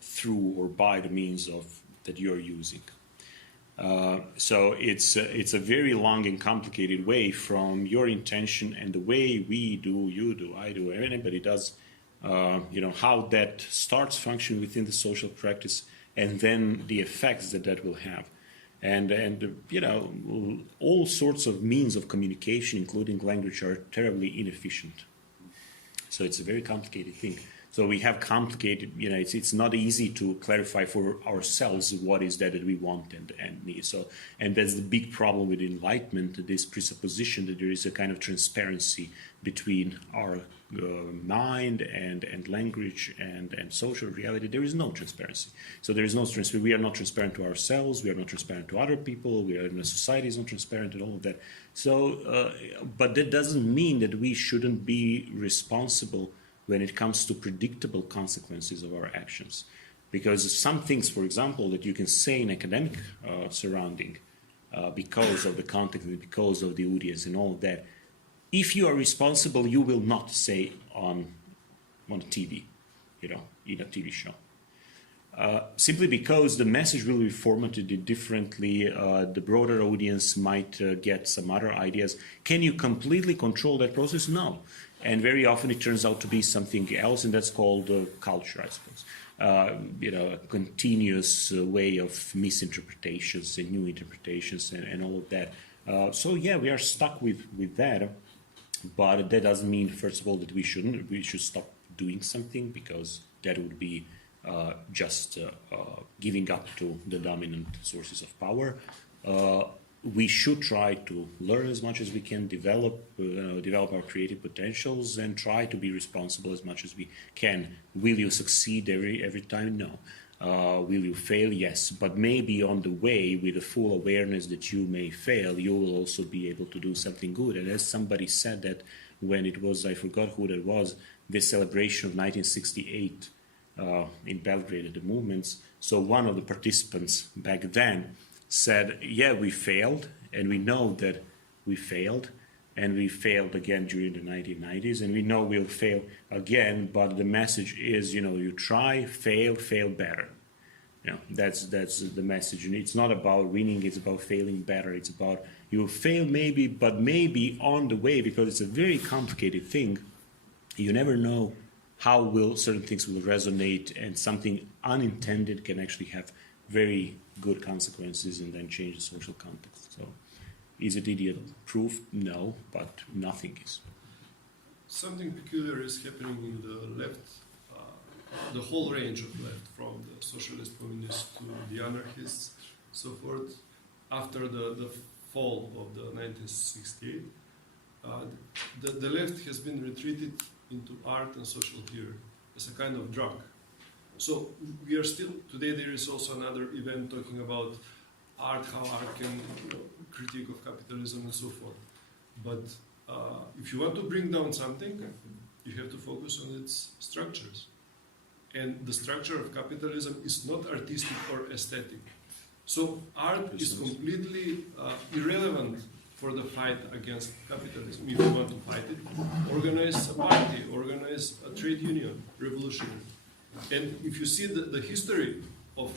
through or by the means of that you're using. So it's a very long and complicated way from your intention and the way we do, you do, I do, anybody does. How that starts functioning within the social practice, and then the effects that will have, and all sorts of means of communication, including language, are terribly inefficient. So it's a very complicated thing. So we have complicated, it's not easy to clarify for ourselves what is that we want and need. So, and that's the big problem with enlightenment, this presupposition that there is a kind of transparency between our mind and language and social reality. There is no transparency. So there is no transparency. We are not transparent to ourselves. We are not transparent to other people. The society is not transparent and all of that. So, but that doesn't mean that we shouldn't be responsible when it comes to predictable consequences of our actions. Because some things, for example, that you can say in academic surrounding because of the context and because of the audience and all of that, if you are responsible, you will not say on TV, in a TV show. simply because the message will be formatted differently. The broader audience might get some other ideas. Can you completely control that process? No. And very often it turns out to be something else, and that's called culture, I suppose. A continuous way of misinterpretations and new interpretations and all of that. So yeah, we are stuck with that, but that doesn't mean, first of all, that we should stop doing something, because that would be just giving up to the dominant sources of power. We should try to learn as much as we can, develop our creative potentials, and try to be responsible as much as we can. Will you succeed every time? No. Will you fail? Yes. But maybe on the way, with the full awareness that you may fail, you will also be able to do something good. And as somebody said that when it was, I forgot who that was, the celebration of 1968 in Belgrade at the movements. So one of the participants back then said, yeah, we failed, and we know that we failed, and we failed again during the 1990s, and we know we'll fail again, but the message is, you try, fail better. That's the message. And it's not about winning, it's about failing better. It's about you fail maybe, but maybe on the way, because it's a very complicated thing. You never know how certain things will resonate, and something unintended can actually have very good consequences and then change the social context. So, is it idiot proof? No, but nothing is. Something peculiar is happening in the left, the whole range of left, from the socialist communists to the anarchists, so forth. After the fall of the 1968, the left has been retreated into art and social theory as a kind of drug. So we are still, today there is also another event talking about art, how art can critique of capitalism and so forth. But if you want to bring down something, you have to focus on its structures. And the structure of capitalism is not artistic or aesthetic. So art is completely irrelevant for the fight against capitalism. If you want to fight it, organize a party, organize a trade union, revolutionary. And if you see the history of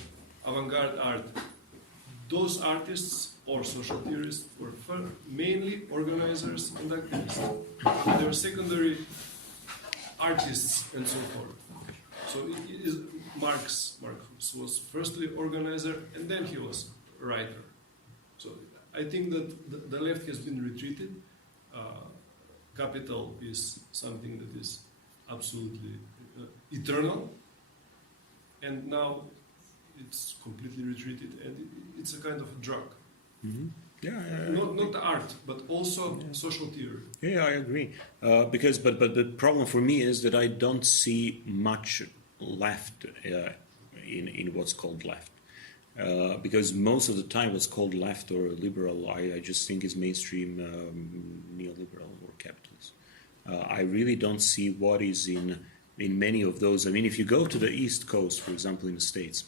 avant-garde art, those artists or social theorists were mainly organizers and activists. They were secondary artists and so forth. So it is Marx was firstly organizer, and then he was writer. So I think that the left has been retreated. Capital is something that is absolutely eternal, and now it's completely retreated, and it's a kind of drug. Mm-hmm. Yeah, not art, but also social theory. Yeah, I agree. Because, but the problem for me is that I don't see much left in what's called left. Because most of the time what's called left or liberal, I just think is mainstream neoliberal or capitalist. I really don't see what is in many of those. I mean, if you go to the East Coast, for example, in the States,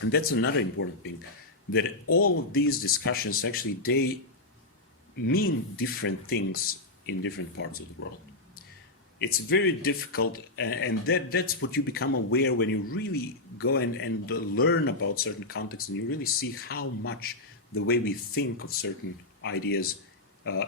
and that's another important thing, that all of these discussions actually, they mean different things in different parts of the world. It's very difficult, and that's what you become aware when you really go and learn about certain contexts, and you really see how much the way we think of certain ideas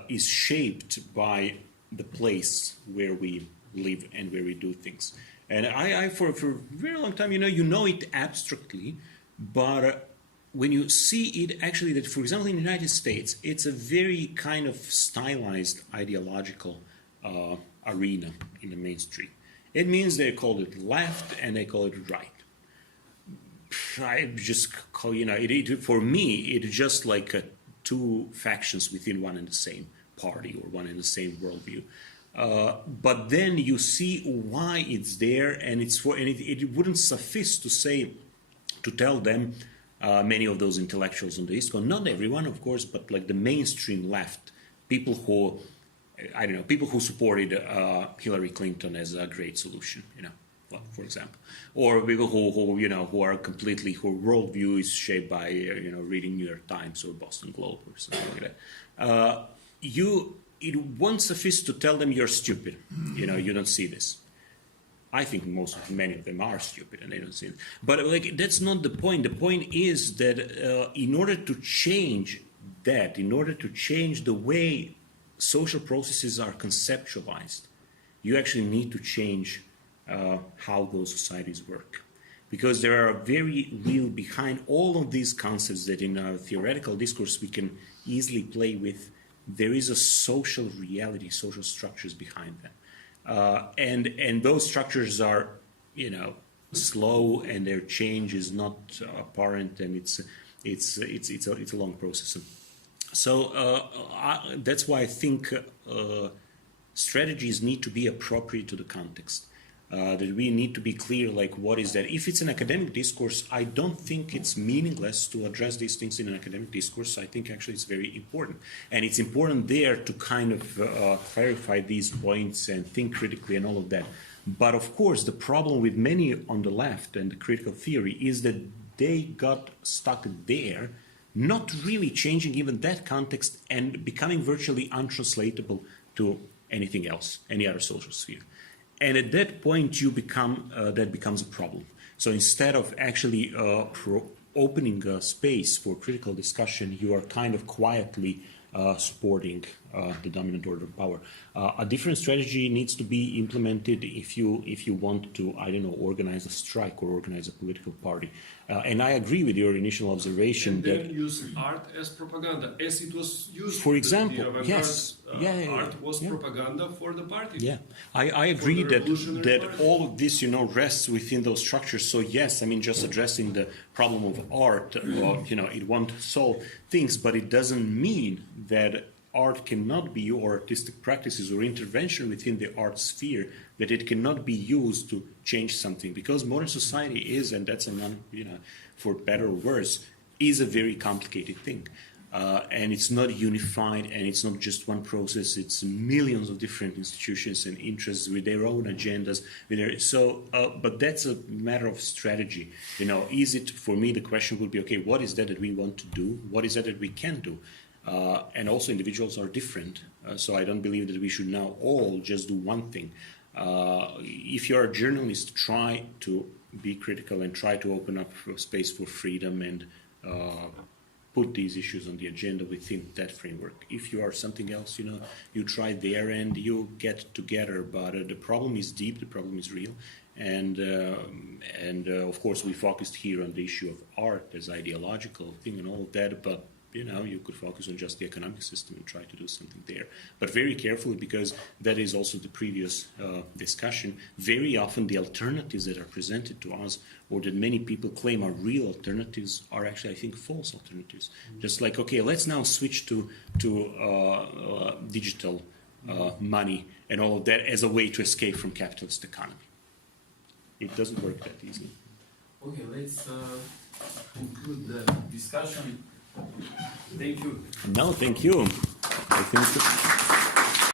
is shaped by the place where we live and where we do things. And I for a very long time, you know it abstractly, but when you see it actually, that for example in the United States, it's a very kind of stylized ideological arena in the mainstream. It means they call it left and they call it right. I just call, for me, it's just like two factions within one and the same party or one and the same worldview. But then you see why it's there, and it wouldn't suffice to tell them, many of those intellectuals on the East Coast, not everyone, of course, but like the mainstream left, people who supported Hillary Clinton as a great solution, for example, or people who are completely, whose worldview is shaped by reading New York Times or Boston Globe or something like that. It won't suffice to tell them you're stupid, you don't see this. I think many of them are stupid and they don't see it. But like that's not the point. The point is that in order to change that, in order to change the way social processes are conceptualized, you actually need to change how those societies work. Because there are very real behind all of these concepts that in a theoretical discourse we can easily play with, there is a social reality, social structures behind them. And those structures are, slow, and their change is not apparent, and it's a long process. So that's why I think strategies need to be appropriate to the context. That we need to be clear, like, what is that? If it's an academic discourse, I don't think it's meaningless to address these things in an academic discourse. I think actually it's very important. And it's important there to kind of clarify these points and think critically and all of that. But of course, the problem with many on the left and the critical theory is that they got stuck there, not really changing even that context and becoming virtually untranslatable to anything else, any other social sphere. And at that point, you become that becomes a problem. So instead of actually opening a space for critical discussion, you are kind of quietly supporting the dominant order of power. A different strategy needs to be implemented if you want to, I don't know, organize a strike or organize a political party. And I agree with your initial observation and that then use art as propaganda, as it was used. For example, the avant-garde, yes. Art was propaganda for the party. Yeah, I agree the that revolutionary party. all of this, rests within those structures. So yes, I mean, just addressing the problem of art, it won't solve things, but it doesn't mean that art cannot be, or artistic practices or intervention within the art sphere, that it cannot be used to change something. Because modern society is, and that's for better or worse, is a very complicated thing. And it's not unified, and it's not just one process. It's millions of different institutions and interests with their own agendas. But that's a matter of strategy. Is it, for me, the question would be, okay, what is that we want to do? What is that we can do? And also individuals are different. So I don't believe that we should now all just do one thing. If you're a journalist, try to be critical and try to open up space for freedom and put these issues on the agenda within that framework. If you are something else, you try there and you get together. But the problem is deep, the problem is real. And of course, we focused here on the issue of art as ideological thing and all of that, but you could focus on just the economic system and try to do something there. But very carefully, because that is also the previous discussion, very often the alternatives that are presented to us, or that many people claim are real alternatives, are actually, I think, false alternatives. Just like, okay, let's now switch to digital money and all of that as a way to escape from capitalist economy. It doesn't work that easily. Okay, let's conclude the discussion. Thank you. No, thank you. I think